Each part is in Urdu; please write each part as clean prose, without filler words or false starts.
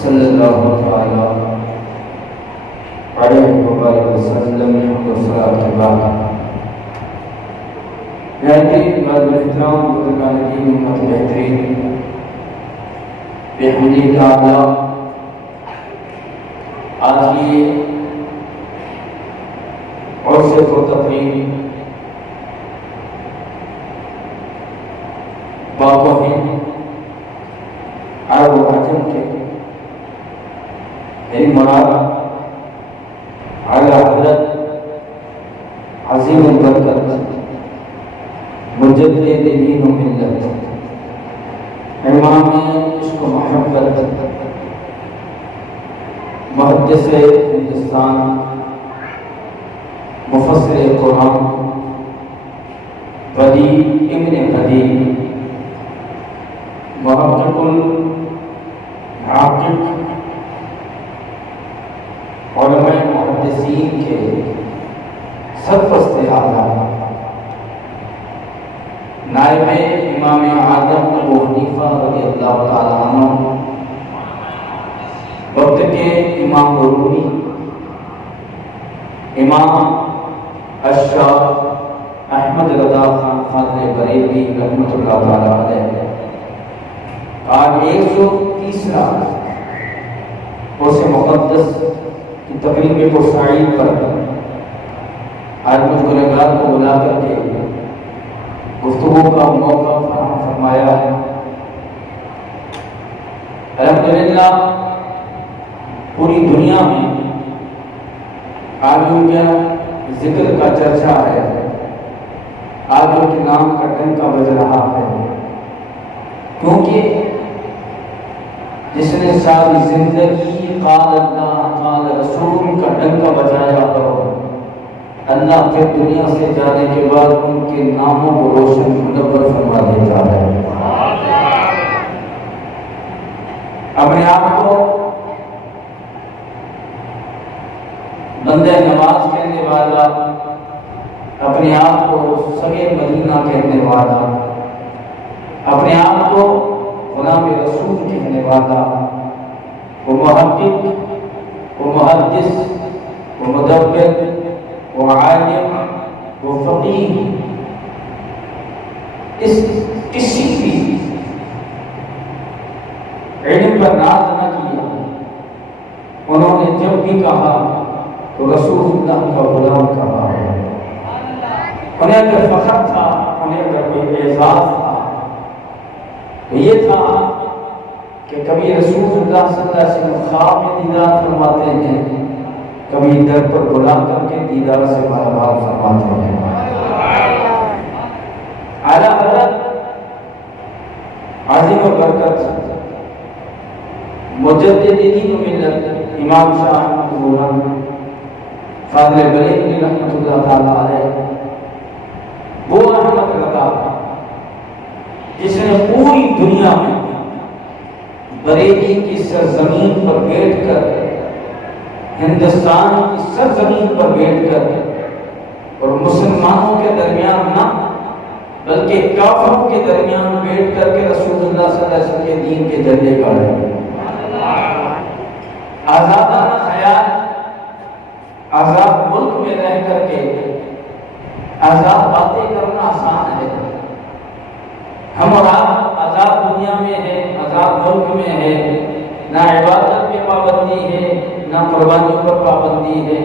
صلی اللہ تعالی علیہ وآلہ وسلم والصلاة والسلام نہایت معزز احترام بزرگان دین امت بہترین بحمد تعالی آج کی عرس و تقریب باقو ہیں عرب و عجم کے میری مراد اعلیٰ حضرت عظیم البرکت مجدد دین و ملت امام عشق و محبت محدث ہندوستان مفسر قرآن بدیع ابن بدیع محقق عاقب علماء محدثین کے سرپرست اعلیٰ نائب امام اعظم ابو حنیفہ رضی اللہ تعالیٰ عنہ وقت کے امام برونی امام اشرف احمد رضا خان فاضل بریلوی رحمۃ اللہ تعالیٰ علیہ آج 130 عرس مقدس کی تقریب پرسعید پر آج مجھ گنہگار کو بلا کر کے گفتگو کا موقع فراہم فرمایا ہے۔ الحمدللہ پوری دنیا میں آج ان کے ذکر کا چرچا ہے، آج ان کے نام کا ڈنکا بج رہا ہے، کیونکہ جس نے ساری زندگی قال اللہ قال رسول کا ڈنکا بجایا ہو، اللہ پھر دنیا سے جانے کے بعد ان کے ناموں کو روشن منور فرما دیتا ہے۔ اپنے آپ کو بندہ نواز کہنے والا، اپنے آپ کو سگے مدینہ کہنے والا، اپنے آپ کو غلام رسول کہنے والا، وہ محقق، وہ محدث، وہ مدبر، وہ عالم، وہ فقیہ، اس کسی بھی علم پر ناز نہ کیا۔ انہوں نے جب بھی کہا تو انہیں اگر فخر تھا، انہیں اگر کوئی اعزاز تھا تو یہ تھا کہ کبھی رسول اللہ صلی اللہ علیہ وسلم خواب میں دیدار فرماتے ہیں، کبھی در پر بلا کر کے دیدار سے مالامال فرماتے ہیں۔ اعلیٰ حضرت عظیم و برکت مجدد دین و ملت امام شاہ احمد فاضل بریلوی رحمۃ اللہ تعالیٰ علیہ، وہ احمد رضا جس نے پوری دنیا میں بریلی کی سرزمین پر بیٹھ کر، ہندوستان کی سرزمین پر بیٹھ کر، اور مسلمانوں کے درمیان نہ بلکہ کافروں کے درمیان بیٹھ کر کے رسول اللہ صلی اللہ علیہ وسلم کے دین کے جھنڈے گاڑے، آزادانہ خیال، آزاد ملک میں رہ کر کے آزاد باتیں کرنا آسان ہے۔ ہم اور آپ آزاد دنیا میں ہیں، آزاد ملک میں ہیں، نہ عبادت پہ پابندی ہے، نہ قربانیوں پر پابندی ہے،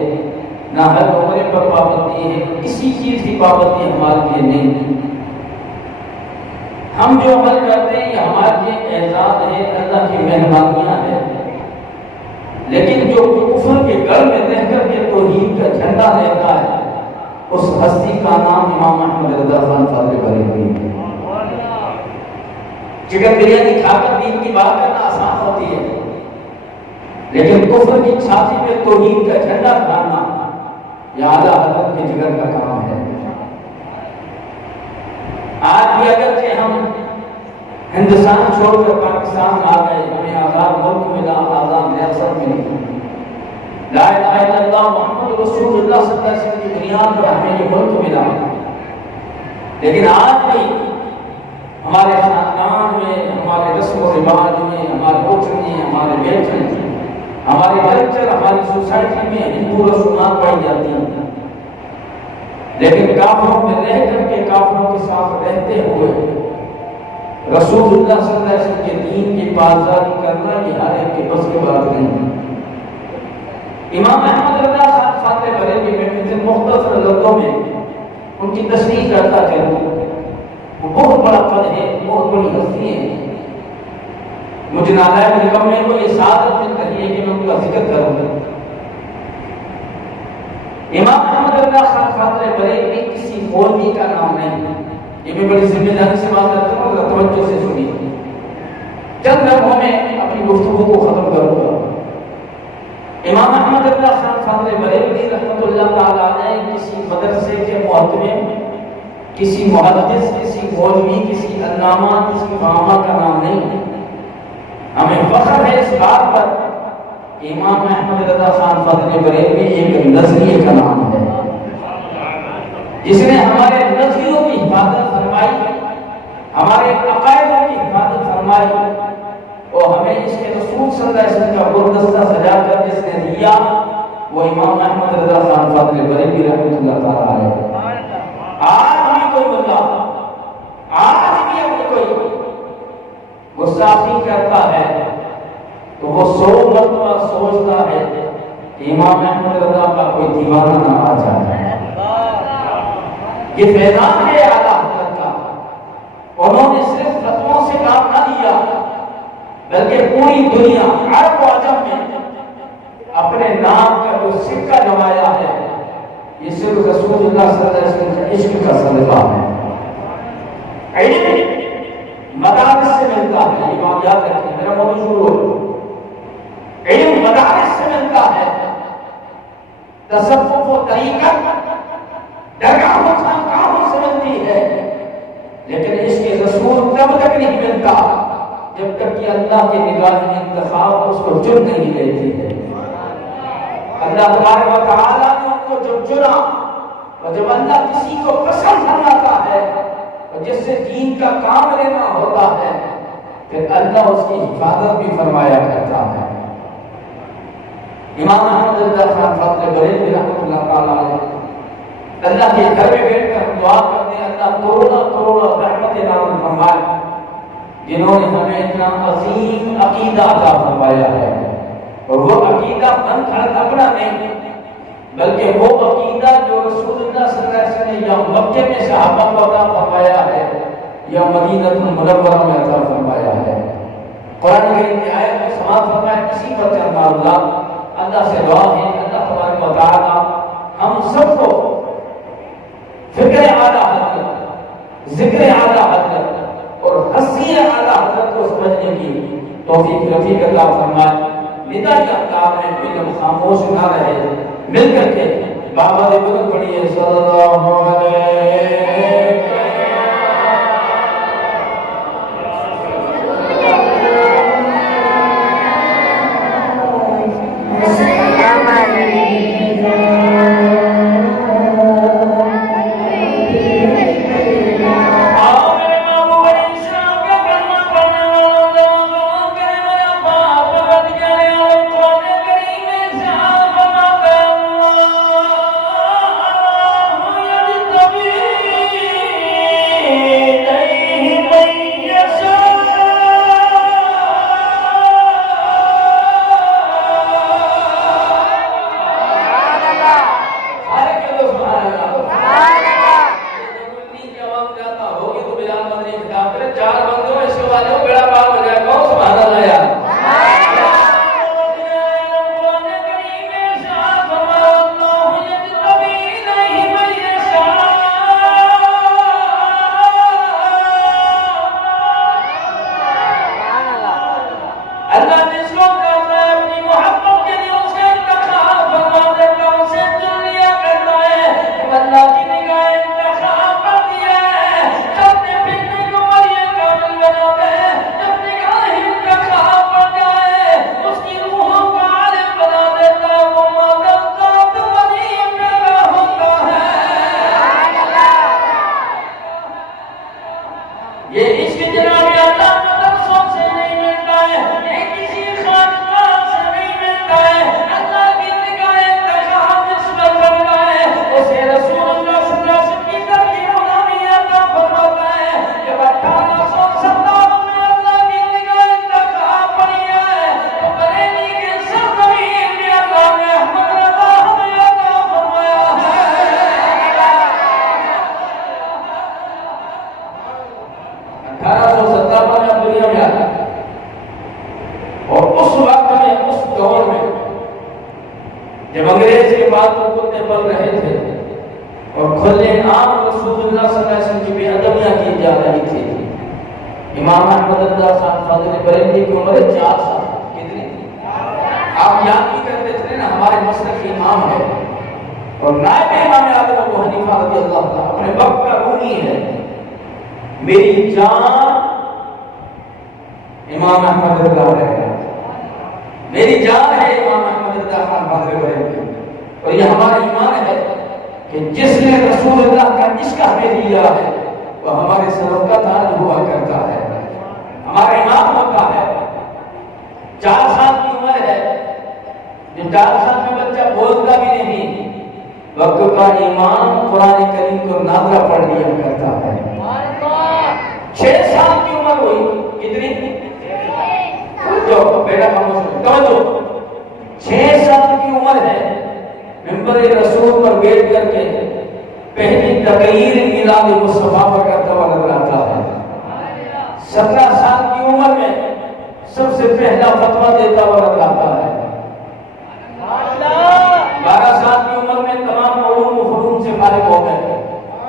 نہ ہر عمرے پر پابندی ہے، کسی چیز کی پابندی ہمارے لیے نہیں۔ ہم جو عمل کرتے ہیں یہ ہمارے لیے اعزاز ہے، اللہ کی مہربانیاں ہیں، لیکن جو کفر کے گھر میں رہ کر کے توحید کا جھنڈا لیتا ہے، اس ہستی کا نام امام احمد رضا خان فاضل بریلوی ہے۔ چکن بریانی کھا کر دین کی بات کرنا آسان ہوتی ہے، لیکن کفر کی چھاتی پہ توحید کا جھنڈا گاڑنا یہ اعلیٰ حضرت کے جگر کا کام ہے۔ آج بھی اگرچہ ہم ہندوستان چھوڑ کر پاکستان آ گئے، ہمیں آزاد ملک ملا، آزاد ریاست ملی، لا الہ الا اللہ محمد رسول اللہ صلی اللہ علیہ وسلم کی بنیاد پر ہمیں یہ ملک ملا، لیکن آج بھی ہمارے خاندان میں، ہمارے رسم و رواج میں، ہمارے اٹھنے، ہمارے بیٹھنے، ہمارے کلچر، ہماری سوسائٹی میں ہندو رسومات پائی جاتی ہیں، لیکن کافروں میں رہ کر کے، کافروں کے ساتھ رہتے ہوئے رسول اللہ صلی اللہ علیہ وسلم کے دین کی پاسداری کرنا یہ ہر ایک کے بس کی بات نہیں۔ امام احمد رضا خان فاضل بریلوی میں کچھ مختصر لفظوں میں ان کی تشریح کرتا چلوں، وہ بہت بڑا قد ہے، بہت بڑی ہستی ہے، مجھے نالائق رقم میں وہ یہ سعادت مل رہی ہے کہ میں ان کا ذکر کروں۔ امام احمد رضا خان فاضل بریلوی کسی مولوی کا نام نہیں، یہ میں بڑی ذمہ داری سے بات کرتا ہوں، ذرا توجہ سے سنیے، چند لمحوں میں اپنی گفتگو کو ختم کروں گا۔ امام احمد رضا خان فاضل بریلوی رحمۃ اللہ تعالیٰ علیہ کسی مدرسے کے محتمم، کسی محدث، کسی مولوی، کسی علامہ، کسی امامہ کا نام نہیں۔ ہمیں فخر ہے اس بات پر کہ امام احمد رضا خان فاضل بریلوی ایک نظریے کا نام ہے، جس نے ہمارے نظریوں کی حفاظت فرمائی، ہمارے عقائدوں کی حفاظت فرمائی، اور ہمیں اس کے رسول صلی اللہ علیہ وسلم کا گلدستہ سجا کر جس نے دیا وہ امام احمد رضا خان فاضل بریلوی رحمۃ اللہ تعالیٰ علیہ۔ آج بھی کوئی بندہ، آج بھی اگر کوئی گستاخی کرتا ہے تو وہ 100 مرتبہ سوچتا ہے کہ امام احمد رضا کا کوئی دیوانہ نہ آ جائے۔ یہ فیضان ہے اعلیٰ حضرت کا، انہوں نے صرف فتووں سے کام نہ لیا بلکہ پوری دنیا، عرب و عجم میں اپنے نام کا جو سکہ جمایا ہے یہ صرف رسول اللہ صلی اللہ علیہ وسلم کے عشق کا صدقہ ہے۔ علم مدارس سے ملتا ہے، یہ بات یاد رکھیں، میرا موضوع شروع ہو، علم مدارس سے ملتا ہے، تصوف و طریقت درگاہوں خانقاہوں سے ملتی ہے، لیکن اس کے رسول تب تک نہیں ملتا جب تک کہ اللہ کی نگاہ انتخاب اس کو چن نہیں لیتی ہے۔ اللہ تبارک و تعالیٰ نے ان کو جب چنا، اور جب اللہ کسی کو پسند فرماتا ہے اور جس سے دین کا کام لینا ہوتا ہے پھر اللہ اس کی حفاظت بھی فرمایا کرتا ہے۔ امام احمد رضا خان فاضل بریلوی رحمۃ اللہ تعالیٰ علیہ اللہ کے گھر میں بیٹھ کر ہم دعا کرتے ہیں اللہ کروڑا کروڑا رحمت نازل فرمائے جنہوں نے ہمیں اتنا عظیم عقیدہ عطا فرمایا ہے، اور وہ عقیدہ من گھڑت اپنا نہیں بلکہ وہ عقیدہ جو رسول اللہ صلی اللہ علیہ وسلم نے یا مکے میں صحابہ کو عطا فرمایا ہے یا مدینہ المنورہ میں عطا فرمایا ہے۔ قرآن کریم کی آیت میں سماعت فرمایا اسی پر چلنا اللہ سے دعا ہے اللہ تبارک و تعالی ہم سب کو فکر اعلیٰ حضرت، ذکر اعلیٰ حضرت اور حسی اعلیٰ حضرت کو سمجھنے کی توفیق رفیق عطا فرمائے۔ ندا کے احکام میں کوئی خاموش نہ رہے، مل کر کے بابا نے بلند پڑھی ہے صلی اللہ علیہ جب انگریز کے بعد وہ کتے پل رہے تھے اور کھلے عام رسول اللہ صلی اللہ علیہ وسلم کی بے ادبیاں کی جا رہی تھی۔ امام احمد رضا خان فاضل بریلوی کی عمر 4 سال، کتنی؟ آپ یاد بھی کرتے تھے نا، ہمارے مسلک کے امام ہے اور نائب امام اعظم ابو حنیفہ رضی اللہ عنہ اپنے وقت کا رونی ہے۔ میری جان امام احمد رضا ہے، میری جان ہے امام احمد رضا خان فاضل بریلوی، اور یہ ہمارا ایمان ہے کہ جس نے رسول اللہ کا عشق ہمیں دیا ہے وہ ہمارے سر کا تاج ہوا کرتا ہے، ہمارا امام ہوتا ہے۔ 4 سال کی عمر ہے، جب 4 سال میں بچہ بولتا بھی نہیں، وقت کا امام قرآن کریم کو ناظرہ پڑھ لیا کرتا ہے۔ 6 سال کی عمر ہوئی، کتنی؟ جو بیٹا خاموش ہو، 6 سال کی عمر ہے، منبر رسول پر بیٹھ کر کے پہلی تقریر میلاد مصطفیٰ پر کرتا ہوا نظر آتا ہے۔ 17 سال کی عمر میں سب سے پہلا فتویٰ دیتا ہوا نظر آتا ہے۔ 12 سال کی عمر میں تمام علوم و فنون سے فارغ ہو گئے،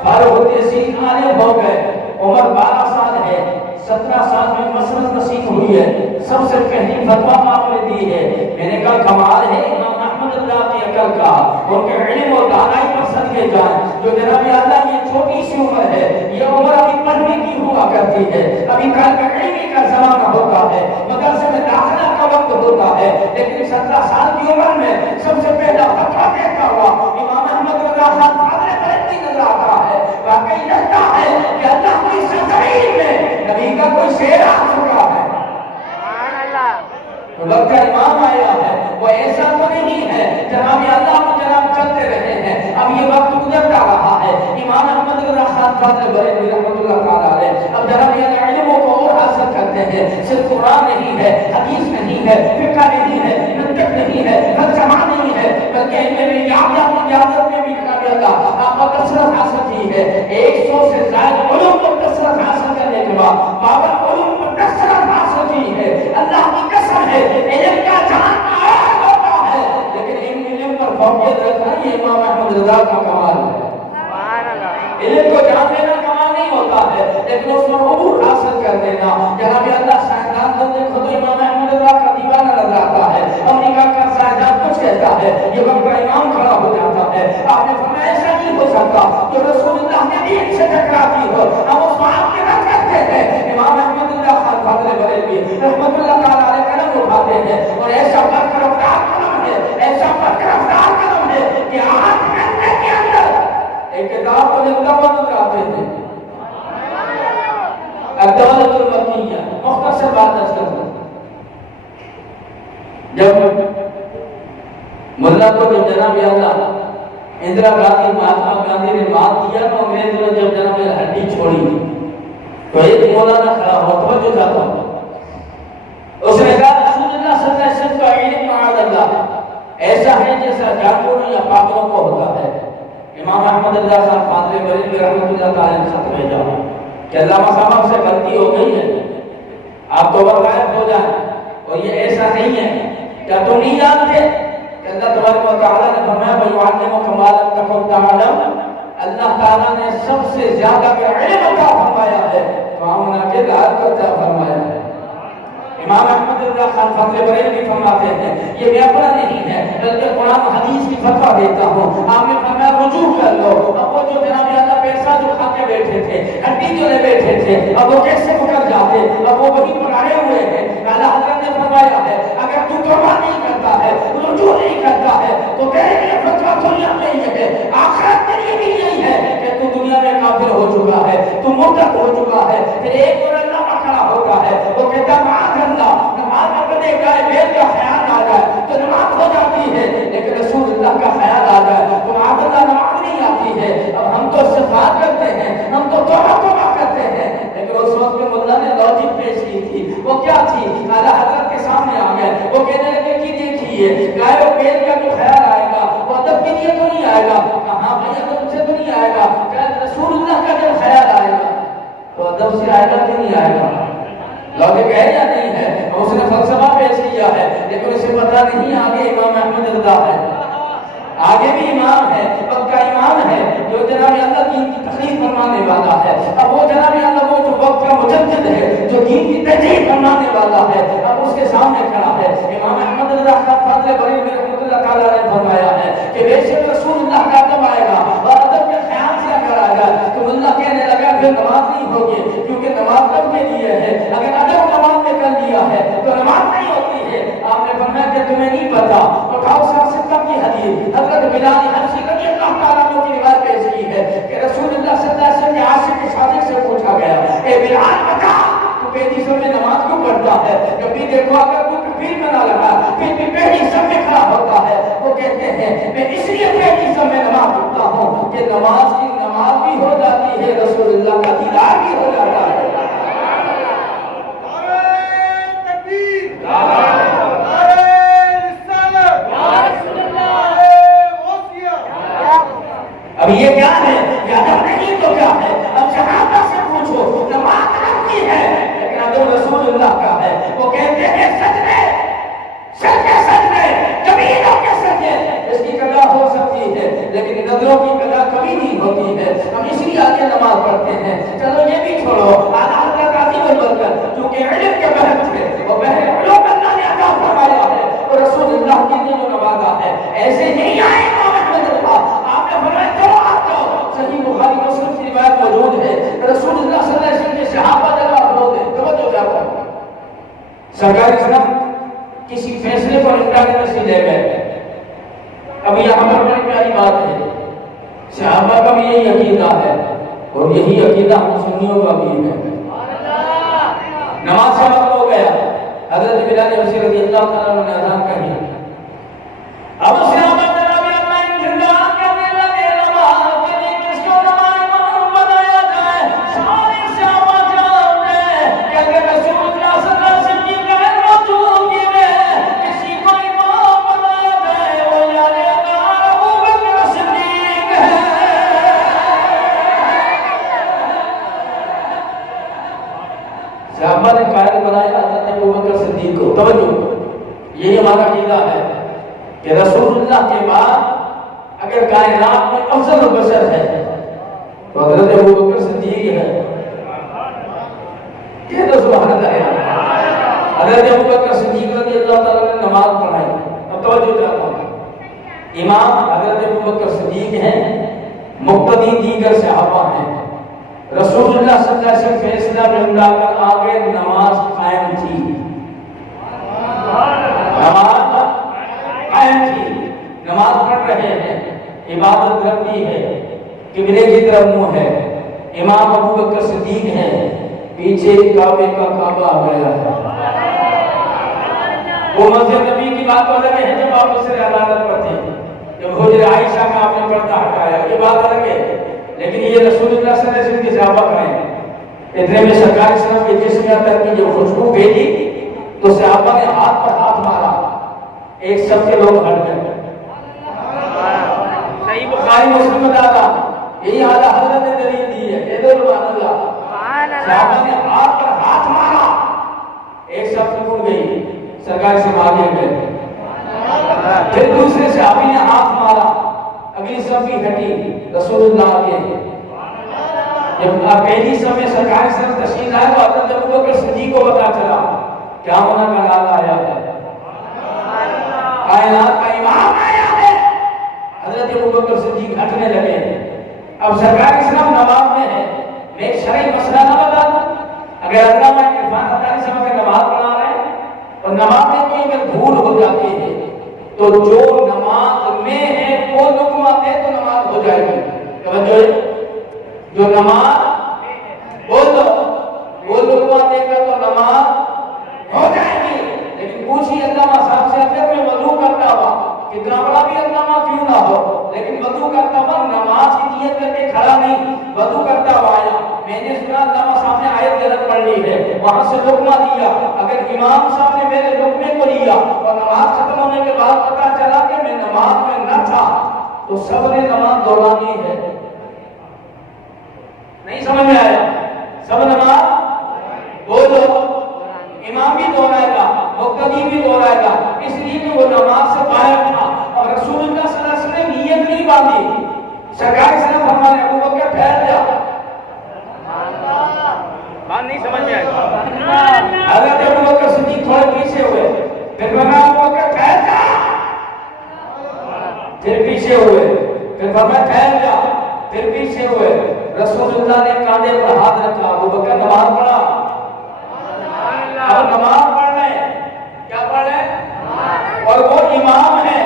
فارغ ہوتے سیکھ عالم ہو گئے۔ عمر 12 سال ہے، 17 سال میں مسلک نصیب ہوئی ہے، سب سے پہلی فتویٰ آپ نے دی ہے۔ میں نے کہا کمال ہے امام احمد اللہ کی عقل کا، ان کے علم اور دانائی پر صدقے جائیں، جو جناب اللہ یہ چھوٹی سی عمر ہے، یہ عمر ابھی پڑھنے کی ہوا کرتی ہے، ابھی طالب علم کا زمانہ ہوتا ہے، مدرسے میں داخلہ کا وقت ہوتا ہے، لیکن 17 سال کی عمر میں سب سے پہلا فتویٰ دیتا ہوا امام احمد رضا خان فاضل بریلوی نظر آتا ہے۔ واقعی لگتا ہے کہ اللہ کو اس زمین میں نبی کا کوئی شعر آ چکا ہے، تو وقت کا امام آیا ہے، وہ ایسا تو نہیں ہے جناب اللہ کو جناب چلتے رہے ہیں، اب یہ وقت گزرتا رہا ہے۔ امام احمد رضا خان فاضل بریلوی رحمۃ اللہ تعالیٰ علیہ اب جناب یہ علموں کو اور حاصل کرتے ہیں، صرف قرآن نہیں ہے، حدیث نہیں ہے، فقہ نہیں ہے، منطق نہیں ہے، فلسفہ نہیں ہے، بلکہ ان میں ریاضت میں بھی کامیابی آپ کو کثرت حاصل کی ہے. 100 سے زائد علوم کو کثرت حاصل کرنے کے بعد بابا علوم کو کثرت حاصل کی ہے. اللہ کی قسم ہے علم کا جان ہوتا ہے لیکن علم پر فوقیت رکھنا یہ امام احمد رضا کا کمال ہے. علم کو جان لینا کمال نہیں ہوتا ہے لیکن اس میں عبور حاصل کر دینا. جناب اللہ سائنسدان بندے خود امام احمد رضا کا دیوانہ نظر آتا ہے. امریکہ کا سائنسدان کچھ کہتا ہے یہ وقت کا امام کھڑا ہو جاتا ہے. آپ نے فرمایا ایسا نہیں ہو سکتا جو رسول اللہ کے دین سے ٹکراتی ہو ہم اس بات کی رد کرتے ہیں. امام احمد اللہ خان فاضل بریلوی رحمت اللہ تعالیٰ علیہ قلم اٹھاتے ہیں اور ایسا برقرار قلم ہے ایسا برقرار قلم ہے کہ آج گھنٹے کے اندر ایک کتاب کو لکھتا ہوا نظر آتے ہیں. الدولۃ المکیہ مختصر بات کرتا ہوں. جب ملا کو جب جناب اللہ اندرا گاندھی مہاتما گاندھی نے مات دیا تو انگریزوں نے جب جناب ہڈی چھوڑی تو ایک مولانا کھڑا ہوا توجہ چاہتا ہوں. اس نے کہا رسول اللہ صلی اللہ علیہ وسلم کا علم معاذ اللہ ایسا ہے جیسا جانوروں یا پاگلوں کو ہوتا ہے. امام احمد اللہ صاحب فاضل بریلوی رحمۃ اللہ تعالیٰ نے خط بھیجا کہ علامہ صاحب سے غلطی ہو گئی ہے آپ توبہ غائب ہو جائیں اور یہ ایسا نہیں ہے. کیا تم نہیں جانتے کہ اللہ تبارک و تعالیٰ نے فرمایا وَيُعَلِّمُكَ مَا لَمْ تَكُن تَعْلَمْ. اللہ تعالیٰ نے سب سے زیادہ علم عطا فرمایا ہے تو آمنہ کے لحاظ کو عطا فرمایا ہے. امام احمد اللہ خان فاضل بریلوی فرماتے ہیں یہ میں اپنا نہیں ہے بلکہ قرآن حدیث کی فتویٰ دیتا ہوں. آپ نے فرمایا رجوع کر لو. اب وہ جو جناب اللہ پیسہ جو کھا کے بیٹھے تھے ہڈی جو لے بیٹھے تھے اب وہ کیسے نکل جاتے اب وہ وہی پکڑے ہوئے ہیں. اعلیٰ حضرت نے فرمایا ہے اگر تو توبہ نہیں کرتا ہے رجوع نہیں کرتا ہے تو تیرے لیے فتویٰ دنیا میں یہ ہے آخرت کے لیے بھی یہی ہے کہ تو دنیا میں کافر ہو چکا ہے تو مرتد ہو چکا ہے. پھر ایک اور اللہ کھڑا ہوتا ہے وہ کہتا معاذ اللہ نماز پڑھنے گائے بیل کا خیال آ جائے تو نماز ہو جاتی ہے لیکن رسول اللہ کا خیال آ جائے تو معاذ اللہ نماز نہیں آتی ہے. اب ہم تو استغفار کرتے ہیں ہم تو توبہ کرتے ہیں لیکن اس وقت میں ملا نے لاجک پیش کی تھی وہ کیا تھی. اعلیٰ حضرت کے سامنے آ گئے وہ کہنے لگے کہ دیکھیے گائے و بیل کا جو خیال آئے گا وہ ادب کے لیے تو نہیں آئے گا. کہاں بھائی ادب سے تو نہیں آئے گا. رسول اللہ کا جب خیال آئے گا تو ادب سے آئے گا کہ نہیں آئے گا. لاجک ہے یا نہیں ہے. اس نے فلسفہ پیش کیا ہے لیکن اسے پتہ نہیں آگے امام احمد رضا ہے آگے بھی امام ہے پکا امام ہے جو جناب اللہ دین کی تقریر فرمانے والا ہے. اب وہ جناب اللہ وہ جو وقت کا مجدد ہے جو دین کی تجدید فرمانے والا ہے اب اس کے سامنے کھڑا ہے. امام احمد رضا خان فاضل بریلوی رحمۃ اللہ تعالیٰ نے فرمایا ہے کہ بے شک رسول اللہ کا ادب آئے گا اور ادب کے خیال سے اگر آئے گا تو اللہ کہنے لگا پھر نماز نہیں ہوگی کیونکہ نماز کب کے لیے ہے. اگر ادب نماز میں کر لیا ہے تو نماز نہیں ہوتی ہے. آپ نے فرمایا کہ تمہیں نہیں پتا اٹھاؤ صاحب ستم کی حدیث حضرت بلال حبشی رضی اللہ تعالیٰ عنہ کی روایت پیش کی ہے کہ رسول اللہ صلی اللہ علیہ وسلم کے عاشق صادق سے پوچھا گیا اے بلال بتا تو پہلی سب میں نماز کیوں پڑھتا ہے. جب بھی دیکھو اگر کوئی تکبیر میں نہ لگا پھر بھی پہلی سب میں کھڑا ہوتا ہے. وہ کہتے ہیں میں اس لیے پہلی سب میں نماز پڑھتا ہوں کہ نماز کی نماز بھی ہو جاتی ہے رسول اللہ کا دیدار بھی ہو جاتا ہے. اب یہ کیا ہے یہ ادب نہیں تو کیا ہے. اب صحابہ سے پوچھو نماز رکھتی ہے لیکن ادب رسول اللہ کا ہے. وہ کہتے ہیں سجدے کبیروں کے سجدے اس کی قضا ہو سکتی ہے لیکن نظروں کی قضا کبھی نہیں ہوتی ہے. ہم اس لیے آگے نماز پڑھتے ہیں. چلو یہ بھی چھوڑو اعلیٰ حضرت عظیم البرکت کیونکہ علم کے بحر تھے وہ بحر علوم اللہ نے عطا فرمایا ہے اور رسول اللہ کی نے جو نوازا ہے ایسے نہیں آئے امام احمد اللہ. آپ نے فرمایا چلو آپ جاؤ. صحیح بخاری مسلم کی روایت موجود ہے رسول اللہ صلی اللہ علیہ وسلم کے صحابہ جگہ افروز ہیں. توجہ جاتا ہے سرکار اسلام کسی فیصلے پر انٹرنیٹ سے لے گئے. اب یہاں پر بڑی پیاری بات ہے صحابہ کا بھی یہی عقیدہ ہے اور یہی عقیدہ ہم سنیوں کا بھی ہے. نماز کا وقت ہو گیا حضرت بلال حبشی رضی اللہ تعالیٰ عنہ نے اذان کہی. اب صحابہ جناب اللہ انتظار کرنے لگے نماز کے لیے کس کو نماز امام بنایا جائے. سارے صحابہ جان گئے کہ اگر رسول اللہ صلی اللہ علیہ وسلم کی غیر موجودگی میں کسی کو امام بنایا جائے وہ یار صحابہ نے قائد بنایا حضرت ابوبکر صدیق کو. توجہ، یہی ہمارا عقیدہ ہے کہ رسول اللہ کے بعد اگر کائنات میں افضل بشر ہے تو حضرت ابوبکر صدیق ہے. یہ تو سبحان اللہ ہے. حضرت ابوبکر صدیق رضی اللہ تعالیٰ نے نماز پڑھائی. اب توجہ چاہتا ہوں، امام حضرت ابوبکر صدیق ہیں، مقتدی دیگر صحابہ ہیں. رسول اللہ صلی اللہ علیہ وسلم فیصلہ بنا کر آگے نماز قائم تھی. نماز قائم تھی، نماز پڑھ رہے ہیں، عبادت ربی ہے، قبلے کی طرف منہ ہے. امام ابوبکر صدیق ہیں، پیچھے کعبے کا کعبہ آ گیا ہے. وہ مسجد نبی کی بات الگ ہے جب آپ اسے عبادت کرتے ہیں، جب حجر عائشہ کا آپ نے پردہ ہٹایا یہ بات الگ ہے. لیکن یہ رسول اللہ صلی اللہ علیہ وسلم کے صحابہ کریں اتنے میں سرکار اسلام کے جسم کے اندر کی جو خوشبو بھیجی تو صحابہ نے ہاتھ پر ہاتھ مارا، ایک سب کے لوگ ہٹ گئے. صحیح بخاری مسلم میں ڈالا، یہی اعلیٰ حضرت نے دلیل دی ہے. کہہ دو سبحان اللہ. صحابہ نے ہاتھ پر ہاتھ مارا، ایک سب سے ٹوٹ گئی، سرکار سے آگے گئے. پھر دوسرے صحابی نے ہاتھ مارا، اگلی سب بھی ہٹی، رسول اللہ آگے. جب پہلی سب میں سرکار سے تشریف لائے تو حضرت ابوبکر صدیق کو پتا چلا کیا ہونا کا لال آیا ہے، کائنات کا امام آیا ہے. حضرت ابوبکر صدیق ہٹنے لگے. اب سرکار اسلام نماز میں ہے، میں ایک شرعی مسئلہ نہ بتا دوں. اگر علامہ عرفان حتانی صاحب اگر نماز پڑھا رہے ہیں اور نماز میں کوئی اگر بھول ہو جاتی ہے تو جو نماز میں ہے وہ لقمہ دے تو نماز ہو جائے گی. توجہ، جو نماز وہ لقمہ دے گا تو نماز ہو جائے گی. لیکن پوچھیے علامہ صاحب سے اگر میں وضو کرتا ہوا، کتنا بڑا بھی علامہ کیوں نہ ہو، لیکن وضو کرتا ہوا نماز کی نیت کر کے کھڑا نہیں، وضو کرتا ہوا آیا، میں نے سنا علامہ صاحب نے آیت غلط پڑھ لی ہے، وہاں سے لقمہ دیا. اگر امام صاحب نے میرے لقمے کو لیا اور نماز ختم ہونے کے بعد پتا چلا کہ میں نماز میں نہ تھا تو سب نے نماز دہرانی ہے. نہیں سمجھ میں آیا؟ سب نماز بولو، امام بھی دہرائے گا، مقتدی بھی دہرائے گا، اس لیے کہ وہ نماز سے باہر تھا اور رسول اللہ صلی اللہ علیہ وسلم نے نیت نہیں باندھی. سرکار اسلام فرمانے ابوبکر پھیل جا. بات نہیں سمجھ میں آئی. حضرت ابوبکر صدیق تھوڑے پیچھے ہوئے، پھر فرمایا ابوبکر پھیل جا، پھر پیچھے ہوئے، پھر فرمایا پھیل جا، پھر پیچھے ہوئے. رسول اللہ نے کاندھے پر ہاتھ رکھا، ابوبکر نماز پڑھا. اب نماز پڑھ رہے ہیں، کیا پڑھ رہے ہیں؟ اور وہ امام ہے،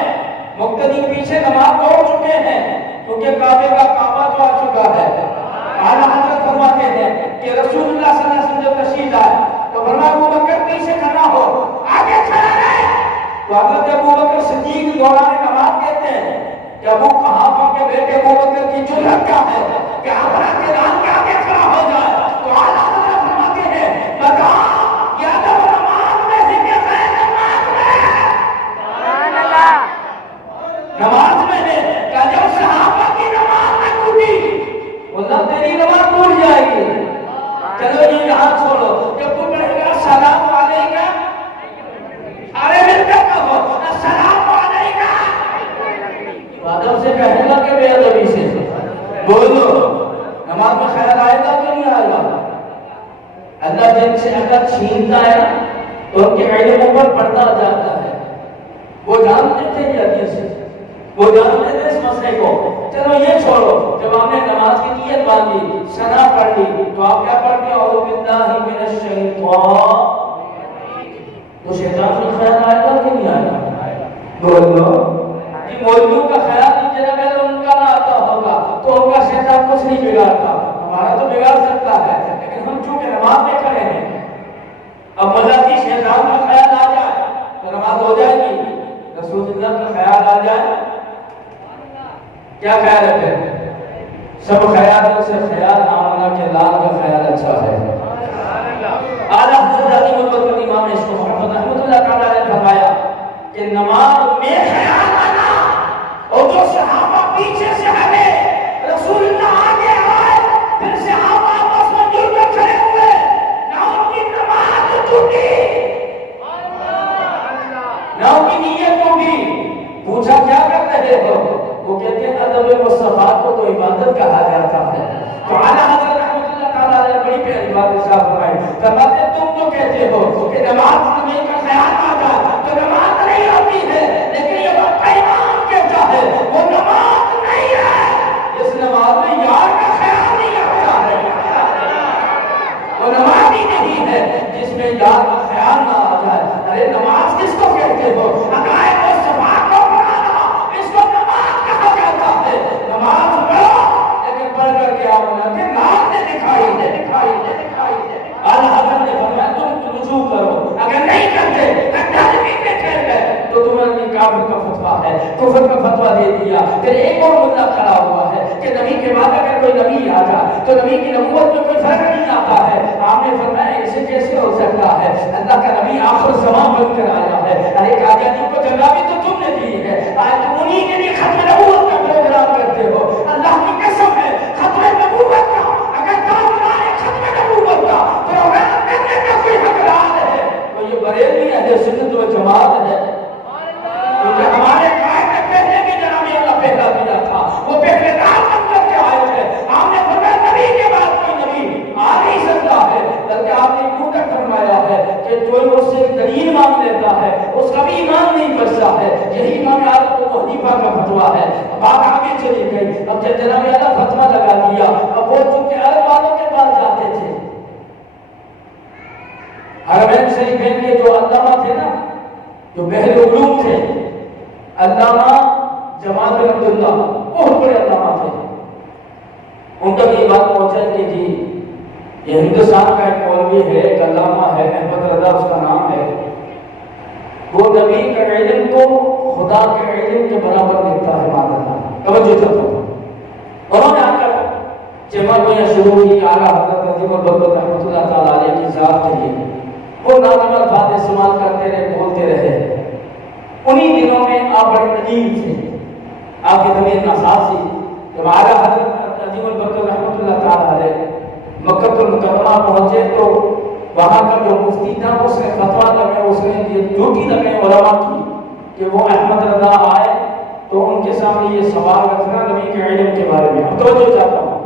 مقتدی پیچھے نماز پڑھ چکے ہیں کیونکہ کعبے کا کعبہ جو آ چکا ہے. اعلیٰ حضرت فرماتے ہیں کہ رسول اللہ صلی اللہ علیہ وسلم جب تشریف لائے تو فرمایا ابوبکر پیچھے کھڑا ہو، آگے کھڑا رہے. تو حضرت ابوبکر صدیق دوران نماز کہتے ہیں کہ ابو قحافہ کے بیٹے ابوبکر کی جرأت کیا ہے کہ اپنا کے دان کے آگے کھڑا ہو جائے. تو اعلیٰ حضرت فرماتے ہیں بتا یا تو نماز میں ہے کہ غیر نماز میں؟ سبحان اللہ. نماز میں ہے کہ جب صحابہ کی نماز میں ٹوٹی اللہ تیری نماز ٹوٹ جائے گی. چلو یہ یہاں چھوڑو، جب تو پڑھے گا السلام علیکم، ارے مل کر کہو السلام علیکم، ادب سے کہے گا کہ بے ادبی سے بولو. نماز میں خیال آئے گا کہ نہیں آئے گا؟ اللہ جن سے اگر چھینتا ہے تو ان کے علموں پر پردہ جاتا ہے. وہ جانتے تھے یہ حدیث سے، وہ جانتے تھے اس مسئلے کو. چلو یہ چھوڑو، جب آپ نے نماز کی نیت باندھی، ثنا پڑھ لی تو آپ کیا پڑھتے ہیں؟ اعوذ باللہ من الشیطان. تو شیطان کا خیال آئے گا کہ نہیں آئے گا؟ بولو. جی مولویوں کا خیال نہیں جناب ہے تو ان کا نہ آتا ہوگا تو ان کا شیطان کچھ نہیں بگاڑتا، ہمارا تو بگاڑ سکتا ہے. لیکن ہم چونکہ نماز میں کھڑے ہیں، اب مذہبی شیطان کا خیال آ جائے تو نماز ہو جائے گی. رسول اللہ کا خیال آ جائے، کیا خیال ہے؟ سب خیالوں سے خیال آمنہ کے لال کا خیال اچھا ہے. اعلیٰ حضرت امام محمد رحمۃ اللہ تعالیٰ نے فرمایا کہ نماز میں خیال آنا اور جو صحابہ پیچھے سے ہٹے، رسول اللہ آگے آئے، پھر صحابہ آپس میں جڑ کر کھڑے ہوئے، نہ ان کی نماز والد صاحب فرمائے، فرماتے تم تو کہتے ہو کہ نماز زمین کا خیال آتا تو نماز نہیں ہوتی ہے، لیکن یہ بات ایمان کہتا ہے وہ نماز نہیں ہے جس نماز میں یار کا خیال نہیں آتا ہے، وہ نماز ہی نہیں ہے جس میں یار کا خیال نہ آ جائے۔ ارے نماز کس کو کہتے ہو؟ عقائد و صفات کو بنانا، اس کو نماز کہا جاتا ہے۔ نماز پڑھو لیکن پڑھ کر کے آپ نے کہ نام نے دکھائی دے اعلیٰ حضرت نے فرمایا تم رجوع کرو، اگر نہیں کرتے تو تمہیں کافر کا فتویٰ ہے، کفر کا فتویٰ دے دیا۔ پھر ایک اور مدعا کھڑا ہوا ہے کہ نبی کے بعد اگر کوئی نبی آ جائے تو نبی کی نبوت میں کوئی فرق نہیں آتا ہے۔ آپ نے فرمایا اسے کیسے ہو سکتا ہے؟ اللہ کا نبی آخر زمان بن کر آیا ہے۔ ارے قادیانی کو جگہ بھی تو تم نے دی ہے، آج تم انہی کے لیے ختم نبوت کا پروگرام کرتے ہو۔ اللہ کی قسم ہے ختم نبوت کا اگر ختم نبوت کا پروگرام کرنے کا کوئی حقدار ہے تو یہ بریلوی اہل سنت و جماعت ہے، کیونکہ ہمارے قائد نے پہلے بھی جناب اللہ پہلا دیا تھا، وہ پہلے دار بن کر کے آئے تھے۔ آپ نے فرمایا نبی کے بعد کوئی نبی آ نہیں سکتا ہے، بلکہ آپ نے کیوں تک فرمایا ہے کہ جو اس سے دلیل مانگ لیتا ہے اس کا بھی ایمان نہیں بچتا ہے۔ یہی امام اعظم ابو حنیفہ کا فتویٰ ہے۔ بات آگے چلی گئی، اب جب جناب اللہ فتویٰ لگا دیا، اب وہ چونکہ عرب والوں کے پاس جاتے تھے، حرمین شریفین کے جو علامہ تھے نا، جو بحر علوم تھے، علامہ جمال بن عبداللہ بہت بڑے علامہ تھے، ان تک یہ بات پہنچا کہ جی یہ ہندوستان کا ایک مولوی ہے، ایک علامہ ہے، احمد رضا اس کا نام ہے، وہ نبی کے علم کو خدا کے علم کے برابر لکھتا ہے، مان اللہ توجہ چاہتا ہوں۔ انہوں نے آ کر جمع گویاں شروع کی اعلیٰ حضرت عظیم البرکت رحمۃ اللہ تعالیٰ علیہ کی ذات کے لیے، وہ نازل الفاظ استعمال کرتے رہے، بولتے رہے۔ انہی دنوں میں آپ بڑے عجیب تھے، آپ کی طبیعت ناساز تھی۔ جب اعلیٰ حضرت عظیم البرکت رحمۃ اللہ تعالیٰ علیہ مکہ المکرمہ پہنچے تو وہاں کا جو مفتی تھا اس نے فتویٰ لگے، اس نے یہ ڈیوٹی لگے علماء کی کہ وہ احمد رضا آئے تو ان کے سامنے یہ سوال رکھنا نبی کے علم کے بارے میں۔ توجہ چاہتا ہوں،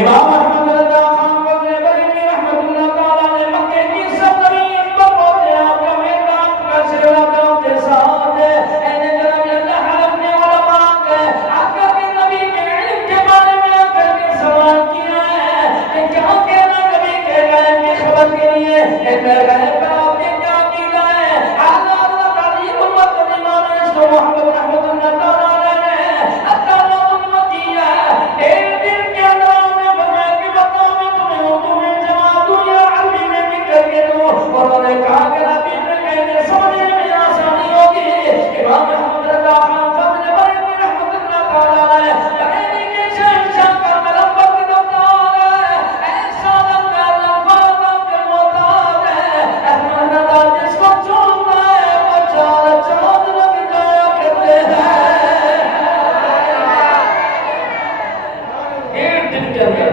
امام احمد رضا خان بغدادی رحمۃ اللہ تعالیٰ نے مکے کی سرزمین پر پہنچے، آپ کا میدان کا چہرہ داؤں کے ساتھ ہے، اہل جناب اللہ حرم نے علماء کے آقا کے نبی کے علم کے بارے میں آ کر کے سوال کیا ہے کہ کیا کہنا نبی کے غیب کی خبر کے لیے، ایک غیب پر آپ نے کیا کیا ہے؟ اعلیٰ حضرت عظیم البرکت امام محمد رحمۃ اللہ تعالیٰ نے اللہ کیا ایک دن کے اندر آپ نے فرمایا کہ بتاؤ میں تمہیں اردو میں جواب دوں یا عربی میں بھی کر کے دوں؟ انہوں نے کہا کہ عربی میں کہنے سمجھنے میں آسانی ہوگی۔ امام محمد رضا خان فضل بریلوی رحمۃ اللہ تعالیٰ علیہ بریلی کے شہنشاہ کا قلم پر گرفتار ہے، ایسا لگتا ہے الفاظ آپ کے محتاج ہے، احمد رضا جس کو چونتا ہے وہ چار چاند لگ جایا کرتے ہیں۔ ایک دن کے اندر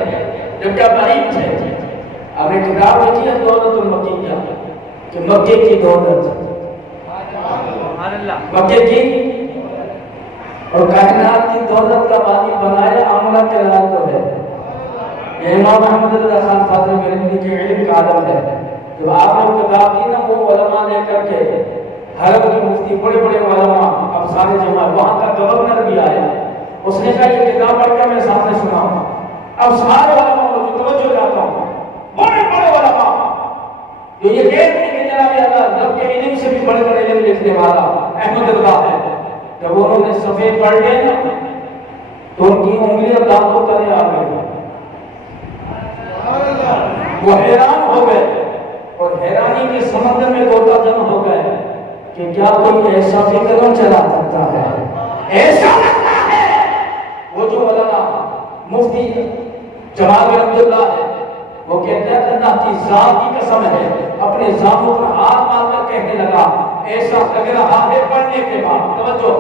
جب کیا قریب تھے، ہم نے کتاب لکھی ہے دولت المکیہ کہ مکے کی دولت، مکے کی اور کائنات کی دولت کا بانی بنایا عملہ کے لائق تو ہے۔ یہ امام احمد رضا خان فاضل بریلوی کے علم کا عالم ہے۔ جب آپ نے کتاب دی نا، وہ علماء لے کر کے حرم کے مفتی بڑے بڑے علماء اب سارے جمع، وہاں کا گورنر بھی آیا، اس نے کہا یہ کتاب پڑھ کر میں سامنے سناؤں۔ اب سارے علماء کو توجہ جاتا ہوں، بڑے بڑے علماء جو یہ کہتے ہیں کہ جناب اللہ رب کے علم سے بھی بڑھ کر علم لکھنے والا احمد رضا ہے، جب انہوں نے صفحے پڑھ لے نا تو ان کی انگلیاں دانتوں تلے آ گئی، وہ حیران ہو گئے اور حیرانی کے سمندر میں غوطہ جم ہو گئے کہ کیا کوئی ایسا بھی قدم چلا سکتا ہے؟ ایسا لگتا ہے وہ جو علماء مفتی جمال بن عبداللہ ہے، وہ کہتے ہیں اللہ کی ذات کی قسم ہے، اپنے ذاتوں پر ہاتھ مار کر کہنے لگا ایسا لگ رہا ہے پڑھنے کے بعد، توجہ،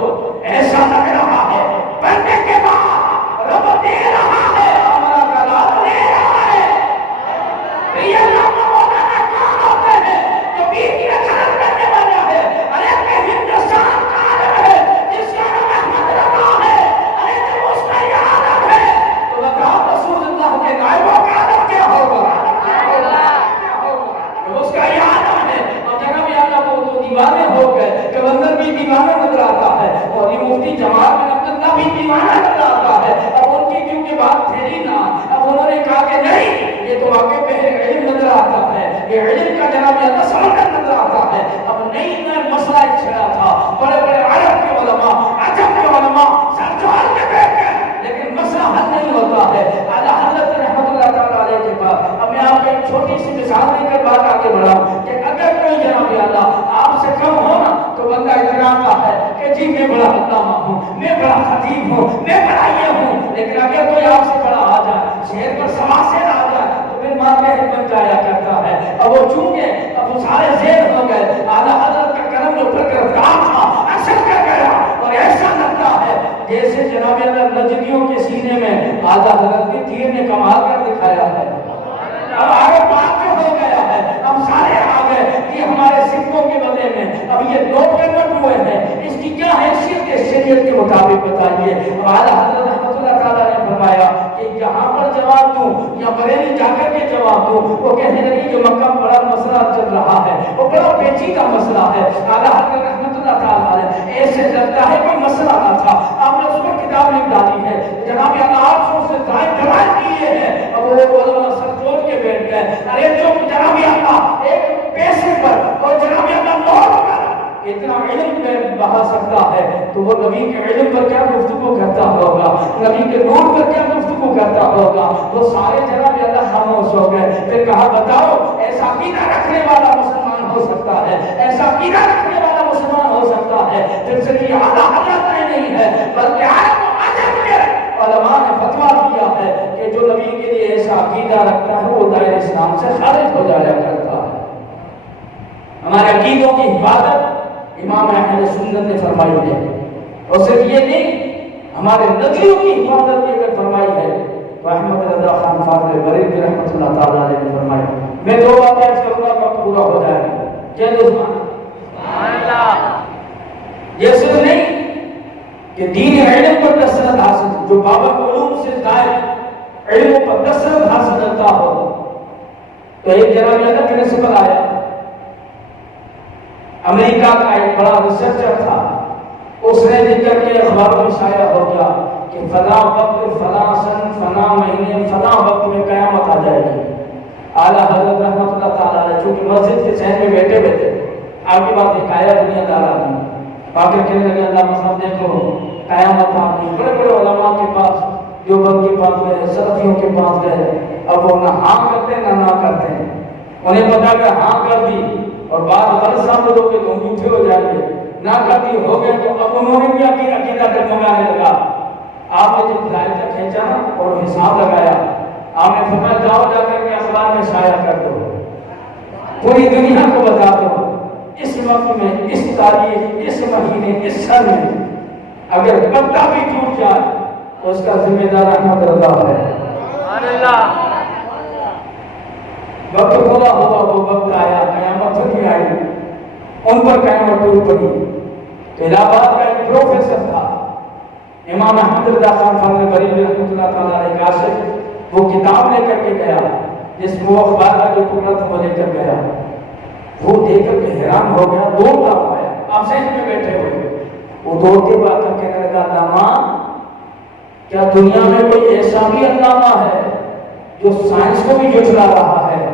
ایسا لگ رہا ہے پڑھنے کے بعد رب دے رہا ہے، ہمارا کلام لے رہا ہے۔ یہ اللہ مولانا کون ہوتے ہیں جو بیوی کا خراب کرنے والا ہے؟ ارے کہ ہندوستان کا عالم ہے جس کا نام احمد رضا ہے، ارے جب اس کا یہ عالم ہے تو بتاؤ رسول اللہ کے غائبوں کا عالم کیا ہوگا؟ مفتی جمال بن عبداللہ بھی دیوانہ نظر آتا ہے. اب ان کی کیونکہ بات پھیلی نا، اب انہوں نے کہا کہ نہیں، یہ تو واقع پہلے علم نظر آتا ہے، یہ علم کا جناب اللہ سمندر نظر آتا ہے. اب نئی مسئلہ ایک چھڑا تھا، بڑے بڑے عرب کے علماء، عجم کے علماء سر جوال کے بیٹھ گئے، لیکن مسئلہ حل نہیں ہوتا ہے. اعلیٰ حضرت رحمت اللہ تعالیٰ علیہ کے بعد اب میں آپ کو ایک چھوٹی سی مثال دے کر بات آگے بڑھاؤں کہ اگر کوئی جناب اللہ آپ سے کم ہو نا تو بندہ اتراتا ہے کہ جی میں بڑا علامہ ہوں، میں بڑا خطیب ہوں، میں بڑا یہ ہوں. لیکن اگر کوئی آپ سے بڑا آ جائے، شہر پر سماسر آ جائے تو پھر ماں میں بن جایا کرتا ہے. اب وہ چونکہ اب وہ سارے زیر ہو گئے، اعلیٰ حضرت کا کرم جو پر گرفتار تھا اثر کر گیا، اور ایسا لگتا ہے جیسے جناب اللہ نجدیوں کے سینے میں اعلیٰ حضرت کے تیر نے کمال کر دکھایا ہے. اب آگے بات جو ہو گیا ہے، اب سارے آ گئے کہ ہمارے سکھوں کے بدلے میں اب یہ دو کنورٹ ہوئے ہیں، اس کی کیا حیثیت ہے شریعت کے مطابق بتائیے. اب اعلیٰ حضرت رحمۃ اللہ تعالیٰ نے فرمایا کہ یہاں پر جواب دوں یا بریلی جا کر کے جواب دوں. وہ کہنے لگی کہ مکہ بڑا مسئلہ چل رہا ہے، وہ بڑا پیچیدہ مسئلہ ہے. اعلیٰ حضرت رحمۃ اللہ تعالیٰ نے ایسے لگتا ہے کوئی مسئلہ نہ تھا، آپ نے اس پر کتاب لکھ ڈالی ہے جناب اللہ 800 سے زائد روایت کیے ہیں. اب وہ علماء سر جوڑ کے بیٹھ گئے، ارے جو جناب اللہ ایک پیسے پر اور جناب اللہ مہر پر اتنا علم میں بہا سکتا ہے تو وہ نبی کے علم پر کیا گفتگو کرتا ہوگا، نبی کے نور پر کیا گفتگو کرتا ہوگا. وہ سارے جناب اللہ خاموش ہو گئے. پھر کہا بتاؤ ایسا عقیدہ رکھنے والا مسلمان ہو سکتا ہے، ایسا عقیدہ رکھنے والا مسلمان ہو سکتا ہے جن سے یہ اعلیٰ حضرت نہیں ہے بلکہ عجم کے علماء نے فتویٰ دیا ہے کہ جو نبی کے لیے ایسا عقیدہ رکھتا ہے وہ دائرہ اسلام سے خارج ہو جایا کرتا ہے. ہمارے عقیدوں کی حفاظت امام اہل سنت نے فرمائی ہے، اور صرف یہ نہیں ہمارے نبیوں کی حفاظت بھی اگر فرمائی ہے تو احمد رضا خان فاضل بریلوی رحمۃ اللہ تعالیٰ علیہ نے فرمائی. میں دو باتیں عرض کروں گا وقت پورا ہو جائے گا. جے سبحان اللہ. یہ صرف نہیں کہ دین علم پر دسترس حاصل، جو بابر علوم سے زائد علم پر دسترس حاصل کرتا ہو. تو ایک جناب اللہ پرنسپل آیا، امریکہ کا ایک بڑا ریسرچر تھا، اس نے لکھ کر کے اخباروں میں شائع ہو گیا کہ فلاں وقت فلاں سن فلاں مہینے فلاں وقت میں قیامت آ جائے گی. اعلیٰ حضرت رحمۃ اللہ تعالیٰ علیہ چونکہ مسجد کے صحن میں بیٹھے ہوئے تھے، آپ کی بات ایک آیا دنیا دار آدمی باقی کہنے لگے اللہ صاحب دیکھو قیامت آ گئی. بڑے بڑے علماء کے پاس، دیوبند کے پاس گئے، سلفیوں کے پاس گئے. اب وہ نہ ہاں کرتے نہ کرتے، انہیں پتا کہ ہاں کر دی اور بعد غلط ثابت ہو کے تو جھوٹے ہو جائیں گے، نہ کر دی ہو گئے تو اب انہوں نے بھی عقیدہ ڈگمگانے لگا. آپ نے جب دائرہ کھینچا اور حساب لگایا، آپ نے فرمایا جاؤ جا کر کے اخبار میں شائع کر دو، پوری دنیا کو بتا دو اس وقت میں، اس تاریخ، اس مہینے، اس سن میں اگر پتا بھی ٹوٹ جائے تو اس کا ذمہ دار احمد رضا ہے. وقت پورا ہوا، وہ وقت آیا، قیامت نہیں آئی، ان پر قیامت ٹوٹ پڑی. تو الہ آباد کا ایک پروفیسر تھا امام احمد رضا خان فاضل بریلوی رحمۃ اللہ تعالیٰ علیہ کا عاشق، وہ کتاب لے کر کے گیا جس میں وہ اخبار کا جو ٹکڑا تھا وہ لے کر گیا. وہ دیکھ کر کے حیران ہو گیا، دوڑتا آیا، آپ سہن میں بیٹھے ہوئے، وہ دوڑتے ہوئے آ کر کہنے لگا علامہ کیا دنیا میں کوئی ایسا بھی علامہ ہے جو سائنس کو بھی جھٹلا رہا ہے؟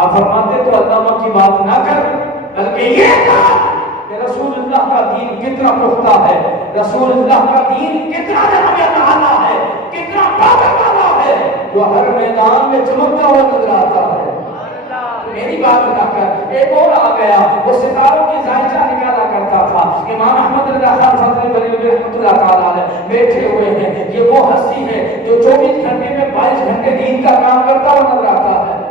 آپ فرماتے تو علامہ کی بات نہ کر بلکہ یہ کہا کہ رسول اللہ کا دین کتنا پختہ ہے، رسول اللہ کا دین کتنا جناب اعلیٰ ہے، کتنا پاور والا ہے، جو ہر میدان میں چمکتا ہوا نظر آتا ہے. میری بات نہ کر. ایک اور آ گیا، وہ ستاروں کی ذائچہ نکالا کرتا تھا. امام احمد رضا خان فاضل بریلوی رحمۃ اللہ تعالیٰ علیہ بیٹھے ہوئے ہیں. یہ وہ ہستی ہے جو 24 گھنٹے میں 22 گھنٹے دین کا کام کرتا ہوا نظر آتا ہے.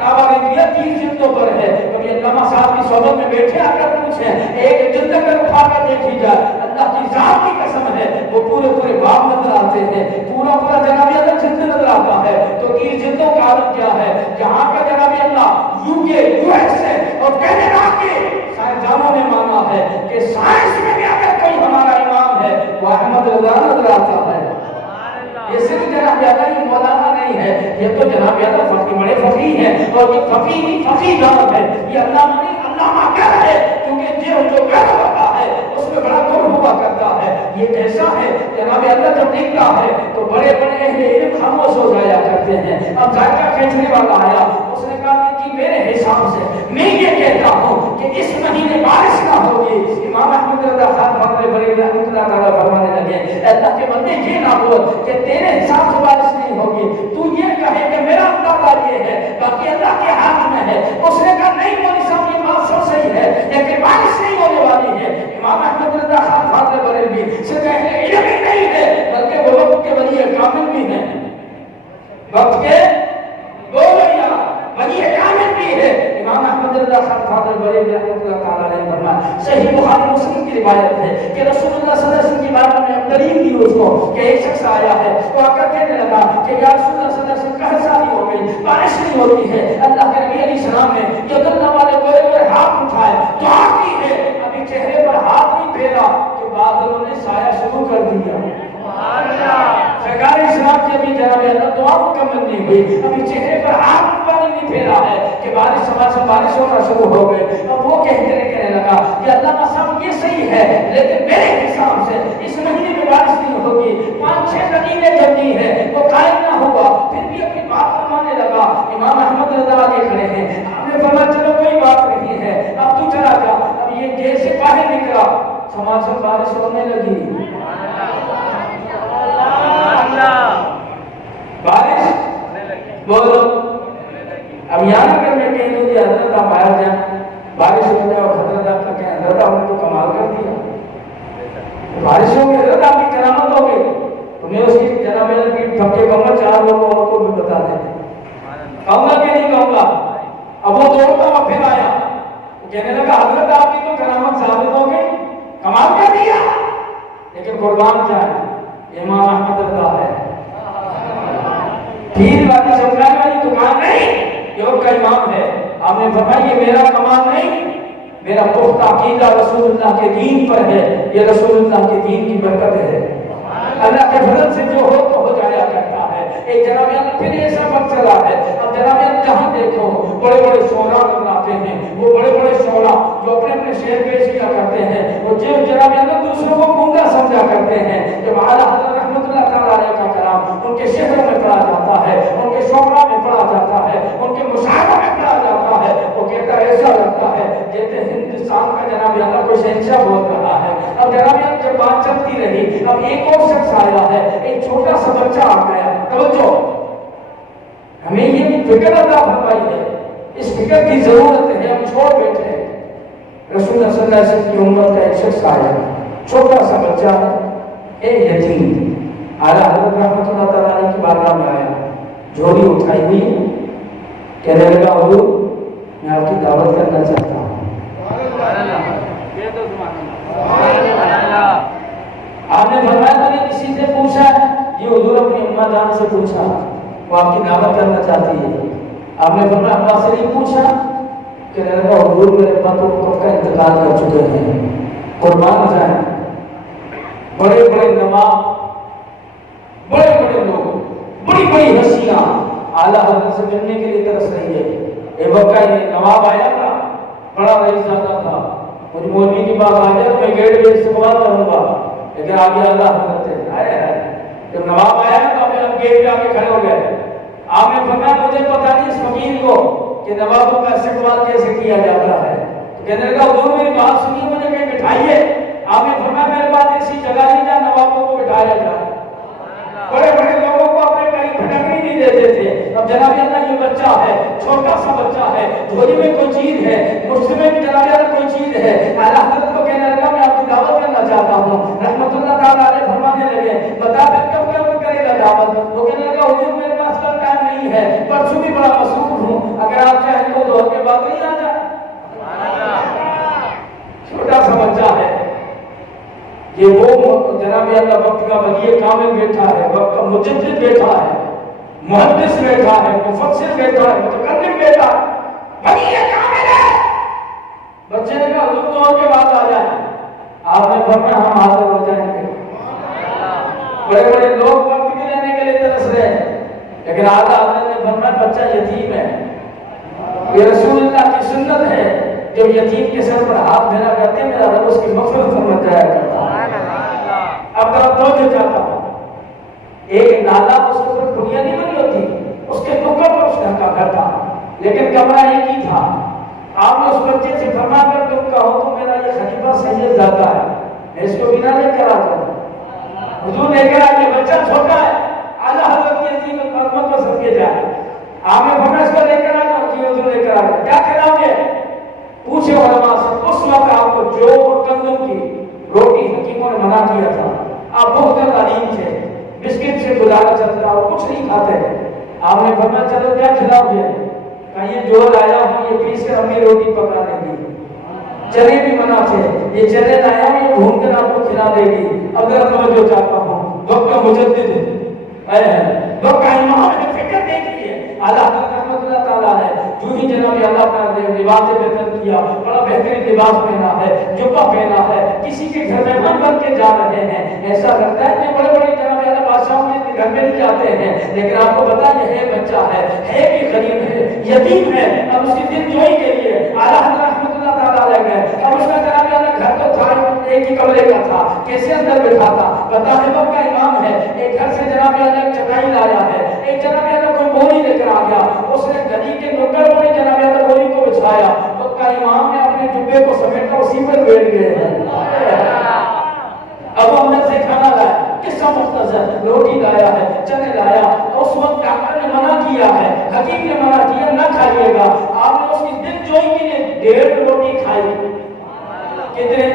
کعبہ رضویہ 30 جلدوں پر ہے. کبھی علامہ صاحب کی صحبت میں بیٹھے آ کر پوچھیں، ایک جلد اگر اٹھا کر دیکھی جائے اللہ کی ذات کی قسم ہے وہ پورے باب نظر آتے ہیں، پورا جناب اللہ جلد نظر آتا ہے. تو 30 جلدوں کا عالم کیا ہے؟ جہاں کا جناب اللہ UK US اور کینیڈا کے سائنسدانوں نے مانا ہے کہ سائنس میں بھی اگر کوئی ہمارا امام ہے وہ احمد رضا نظر آتا ہے. یہ صرف جناب اللہ مولانا نہیں ہے، یہ تو جناب اللہ فقی بڑے فقی ہیں، اور یہ فقی نام ہے، یہ علامہ نہیں علامہ کر ہے، کیونکہ جو کر ہوتا ہے اس میں بڑا دور ہوا کرتا ہے. یہ کیسا ہے؟ جناب اللہ جب دیکھتا ہے تو بڑے بڑے اہل علم خاموش ہو جایا کرتے ہیں۔ اب ذائقہ کھینچنے والا آیا، اس نے کہا کہ جی میرے حساب سے میں یہ کہتا ہوں کہ اس مہینے بارش نہ ہوگی۔ امام احمد رضا خان فاضل بریلوی رحمۃ اللہ تعالیٰ فرمانے لگے اللہ کے بندے یہ نہ بول کہ تیرے حساب سے بارش نہیں ہوگی، تو یہ کہے کہ میرا اندازہ یہ ہے، باقی اللہ کے ہاتھ میں ہے۔ اس نے کہا نہیں مولوی صاحب یہ بات سب صحیح ہے لیکن بارش نہیں ہونے والی ہے۔ امام احمد رضا خان فاضل بریلوی سے کہنے علم ہی نہیں ہے بلکہ وہ وقت کے ولی کامل بھی ہیں، وقت کے وہ ولی کامل بھی ہے۔ امام احمد رضا خان فاضل بریلوی رحمۃ اللہ تعالیٰ نے فرمایا، صحیح بخاری مسلم کی روایت ہے کہ رسول اللہ صلی اللہ علیہ وسلم کی بارے میں دلیل دی اس کو کہ ایک شخص آیا ہے، وہ آ کر کہنے لگا کہ یا رسول اللہ صلی اللہ علیہ وسلم کہاں ساری ہو گئی، بارش نہیں ہوتی ہے۔ اللہ کے نبی علیہ السلام نے جو دنیا والے گورے گورے ہاتھ اٹھائے دعا کی ہے، ابھی چہرے پر ہاتھ نہیں پھیرا کہ بادلوں نے سایہ شروع کر دیا۔ سرکار اسلام کی ابھی جناب اللہ دعا مکمل نہیں ہوئی، ابھی چہرے پر ہاتھ پانی نہیں پھیرا ہے کہ بارش سماج سے بارش ہونا شروع ہو گئے۔ اب وہ کہنے لگا کہ اللہ صاحب یہ صحیح ہے لیکن میرے حساب سے اس مہینے میں بارش نہیں ہوگی، 5-6 مہینے جلدی ہے وہ قائم نہ ہوگا۔ پھر بھی اپنی بات ماننے لگا۔ امام احمد رضا آگے کھڑے ہیں، آپ نے فرمایا چلو کوئی بات نہیں ہے، اب تو چلا جا۔ اب یہ جیل سے باہر نکلا، سماج سے بارش ہونے لگی، بارش بولو۔ اب یہاں اگر میں کہیں تو کہ حضرت آپ باہر جائیں بارش ہو جائے اور حضرت آپ کا کہیں حضرت آپ نے تو کمال کر دیا، بارش ہو گئی حضرت آپ کی کرامت ہو گئی، تو میں اس کی جناب کی تھپکے کہوں گا 4 لوگوں اور کو بھی بتا دیں، کہوں گا کہ نہیں کہوں گا؟ اب وہ دوڑتا ہوا پھر آیا کہنے لگا حضرت آپ کی تو کرامت ثابت ہو گئی، کمال کر دیا، لیکن قربان جائے امام احمد رضا ہے، پھر والی چمکانے والی دکان نہیں، یہ کا امام ہے۔ آپ نے فرمایا یہ میرا کمال نہیں، میرا پختہ عقیدہ رسول اللہ کے دین پر ہے، یہ رسول اللہ کے دین کی برکت ہے، اللہ کے فضل سے جو ہو تو ہو جایا کرتا ہے۔ ایک جناب پھر ایسا وقت چلا ہے، اب جناب جہاں دیکھو بڑے بڑے شعراء بناتے ہیں، وہ بڑے بڑے شعراء جو اپنے اپنے شعر پیش کیا کرتے ہیں، وہ جو جناب دوسروں کو گنگا سمجھا کرتے ہیں، جب اعلیٰ حضرت رحمۃ اللہ تعالیٰ علیہ کا کلام ان کے شعروں میں پڑھا جاتا ہے، ان کے شعراء میں پڑھا جاتا ہے، ان کے مشاعروں میں پڑھا جاتا ہے، وہ کہتا ہے ایسا لگتا ہے جیسے ہندوستان کا جناب اللہ کوئی شہنشاہ بول رہا ہے۔ اب جناب جب بات چلتی رہی، اب ایک اور شخص آیا ہے، ایک چھوٹا سا بچہ آ گیا، توجہ ہمیں یہ فکر عطا فرمائی ہے، اس فکر کی ضرورت ہے، ہم چھوڑ بیٹھے ہیں۔ رسول اللہ صلی اللہ علیہ وسلم کی امت کا ایک شخص آیا، چھوٹا سا بچہ ہے، ایک یتیم، اعلیٰ حضرت رحمۃ اللہ تعالیٰ علیہ کی بارگاہ میں آیا، جھولی اٹھائی ہوئی ہے، کہنے لگا حضور میں آپ کی دعوت کرنا چاہتا ہوں۔ آپ نے فرمایا تو نے کسی سے پوچھا ہے؟ یہ حضور اپنی اماں جان سے پوچھا، وہ آپ کی دعوت کرنا چاہتی ہے۔ آپ نے فرمایا ابا سے نہیں پوچھا؟ کہنے لگا حضور میرے ابا تو وقت کا انتقال کر چکے ہیں، قربان جائیں، بڑے بڑے نواب، بڑے بڑے لوگ، بڑی بڑی ہستیاں اعلیٰ حضرت سے ملنے کے لیے ترس رہی ہے۔ ایک وقت یہ نواب آیا تھا، بڑا رئیس زادہ تھا، مجھ مولوی کی بات آ جائے تو میں گیٹ پہ استقبال کروں گا، لیکن آگے اعلیٰ حضرت ہے، جب نواب آیا نا تو ہم گیٹ پہ آ کے کھڑے ہو گئے۔ آپ نے فرمایا مجھے پتا نہیں اس فقیر کو کہ نوابوں کا استقبال کیسے کیا جاتا ہے، تو کہنے لگا حضور میری بات سنیے، مجھے کہیں بٹھائیے۔ آپ نے فرمایا میرے پاس ایسی جگہ نہیں جہاں نوابوں کو بٹھایا جائے، بڑے بڑے لوگوں کو اپنے کہیں پھٹکنے نہیں دیتے تھے۔ اب جناب اللہ یہ بچہ ہے، چھوٹا سا بچہ ہے، جھولی میں کوئی چیز ہے، مسلم میں جناب اللہ کوئی چیز ہے، اعلیٰ حضرت کو کہنے لگا میں آپ کی دعوت کرنا چاہتا ہوں۔ رحمت اللہ تعالیٰ علیہ فرمانے لگے بتا پھر کب کرے گا دعوت؟ وہ کہنے لگا حضور میرے پاس کل ٹائم نہیں ہے، پرسوں بھی بڑا مصروف ہوں، اگر آپ چاہیں تو دو کے بعد نہیں آ جائے۔ چھوٹا سا بچہ ہے، یہ وہ جناب اللہ وقت کا ولی کامل بیٹھا ہے، وقت کا مجدد بیٹھا ہے، محدث بیٹھا ہے، مفسر بیٹھا ہے، متکلم بیٹھا ہے، ولی کامل ہے۔ بچے نے کہا حضور تو کے بعد آ جائیں۔ آپ نے فرمایا ہم حاضر ہو جائیں گے۔ بڑے بڑے لوگ وقت کے لینے کے لیے ترس رہے ہیں، لیکن اعلیٰ حضرت نے فرمایا بچہ یتیم ہے، یہ رسول اللہ کی سنت ہے، جب یتیم کے سر پر ہاتھ پھیرا کرتے میرا رب اس کی مغفرت فرما جایا کرتا ہے۔ اب توجہ چاہتا ہوں، ایک نالا اس کے اوپر دنیا نہیں بنی ہوتی، اس کے نکڑ پر اس کا گھر تھا، لیکن کمرہ ایک ہی تھا۔ آپ نے اس بچے سے فرما کر تم کہو تو میرا یہ خلیفہ سید زادہ ہے، میں اس کو بنا لے کر آتا ہوں۔ حضور لے کر آئے، بچہ چھوٹا ہے، اعلیٰ حضرت کی عظیم عظمت پر سب کے جائے۔ آپ نے فرمایا اس کو لے کر آتا ہوں، جی حضور لے کر آتا ہوں۔ کیا کھلاؤ گے؟ پوچھے علماء سے، اس وقت آپ کو جو گندم کی روٹی حکیموں نے منع کیا تھا، آپ بہت علیم تھے، بسکٹ سے گزارا چلتا اور کچھ نہیں کھاتے۔ آپ نے فرمایا چلو کیا کھلاؤ گے؟ کہا یہ جو لایا ہوں یہ پیس کر امی روٹی پکا دے گی۔ چنے بھی منع تھے، یہ چنے لایا ہوں یہ بھون کر آپ کو کھلا دے گی۔ اب ذرا توجہ چاہتا ہوں، وقت کا مجدد ہے، وقت کا امام ہے، فکر دیکھیے اعلیٰ حضرت رحمت اللہ تعالیٰ ہے، جو ہی جناب اللہ کا لباس بہتر کیا، بڑا بہترین لباس پہنا ہے، جبہ پہنا ہے، کسی کے گھر میں ہم بن کے جا رہے ہیں، ایسا لگتا ہے کہ بڑے بڑے جناب اللہ بادشاہوں کے گھر میں نہیں جاتے ہیں، لیکن آپ کو پتا یہ ہے بچہ ہے بھی غریب ہے، یتیم ہے، اب اس کی دل جوئی کے لیے اعلیٰ حضرت رحمت اللہ تعالیٰ لے گئے۔ اب اس کا جناب اللہ گھر تو تھا ایک ہی کمرے کا تھا، کیسے اندر بٹھا تھا؟ بتا ہے وقت کا امام ہے، ایک گھر سے جناب اللہ چٹائی لایا ہے، ایک جناب اللہ کوئی بوری لے کر آ گیا، اس نے گلی کے نکڑ پر جناب اللہ بوری کو بچھایا، وقت کا امام نے اپنے جبے کو سمیٹا اسی پر بیٹھ گئے ہیں۔ اب وہ اندر سے کھانا لایا، قصہ مختصر، روٹی لایا ہے، چنے لایا، اس وقت ڈاکٹر نے منع کیا ہے، حکیم نے منع کیا نہ کھائیے گا، آپ نے اس کی دل جوئی کے لیے 1.5 روٹی کھائی۔ کتنے؟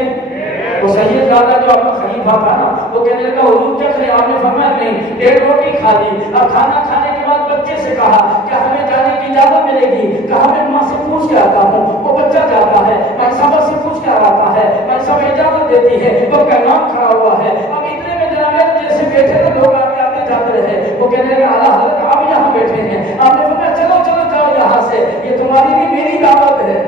وہ سید زادہ جو آپ کا خلیفہ تھا نا، وہ کہنے لگا حضور چکھ رہے، آپ نے فرمایا نہیں، 1.5 روٹی کھا لی۔ اب کھانا کھانے کے بعد بچے سے کہا کہ ہمیں جانے کی اجازت ملے گی، کہا میں ماں سے پوچھ کے آتا ہوں۔ وہ بچہ جاتا ہے، ماں صاحبہ سے پوچھ کے آتا ہے، ماں صاحبہ اجازت دیتی ہے، وہ کا نام کھڑا ہوا ہے۔ اب اتنے میں جناب جیسے بیٹھے تھے لوگ آتے جاتے رہے، وہ کہنے لگا اعلیٰ حضرت آپ یہاں بیٹھے ہیں، آپ نے فرمایا چلو چلو جاؤ یہاں سے، یہ تمہاری بھی میری دعوت ہے،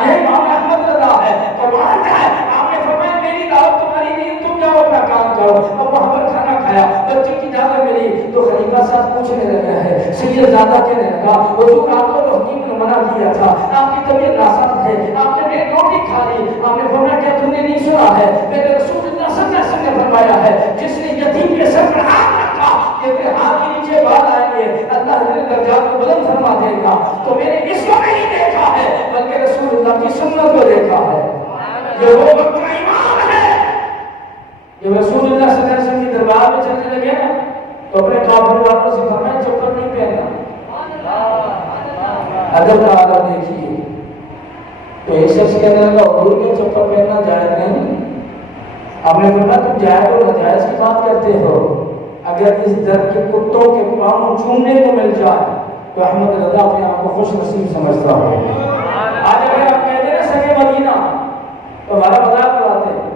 یہ امام احمد رضا ہے، قرآن کا ہے۔ آپ نے فرمایا میری دعوت تمہاری نہیں، تم جاؤ اپنا کام کرو۔ اب وہاں پر کھانا کھایا، بچے کی اجازت ملی تو خلیفہ صاحب پوچھنے لگا ہے، سید زادہ کہنے لگا حضور آپ کو تو حکیم نے منع کیا تھا، آپ کی طبیعت ناساز ہے، آپ نے 1.5 روٹی کھا لی۔ آپ نے فرمایا کیا تم نے نہیں سنا ہے؟ میرے رسول اللہ صلی اللہ علیہ وسلم نے فرمایا ہے جس نے یتیم کے سر پر ہاتھ رکھا کہ ہاتھ کے نیچے بال آئیں گے، اللہ نے درجات کو بلند فرما دے گا۔ تو میں نے اس کو نہیں دیکھا ہے بلکہ رسول اللہ کی سنت کو دیکھا ہے۔ یہ وہ وقت کا امام ہے جب رسول اللہ صلی اللہ علیہ وسلم کی دربار میں چلنے لگے نا تو اپنے کافر والوں سے فرمایا چپل نہیں پہننا۔ ادب کا عالم دیکھیے، تو ایک شخص کہنے لگا حضور کے چپل پہننا جائز نہیں۔ آپ نے فرمایا تم جائز اور ناجائز کی بات کرتے ہو، اگر اس در کے کتوں کے پاؤں چومنے کو مل جائے تو احمد رضا اپنے آپ کو خوش نصیب سمجھتا ہو۔ آج اگر آپ کہتے ہیں سگے مدینہ تو ہمارا مذاق اڑاتے ہیں،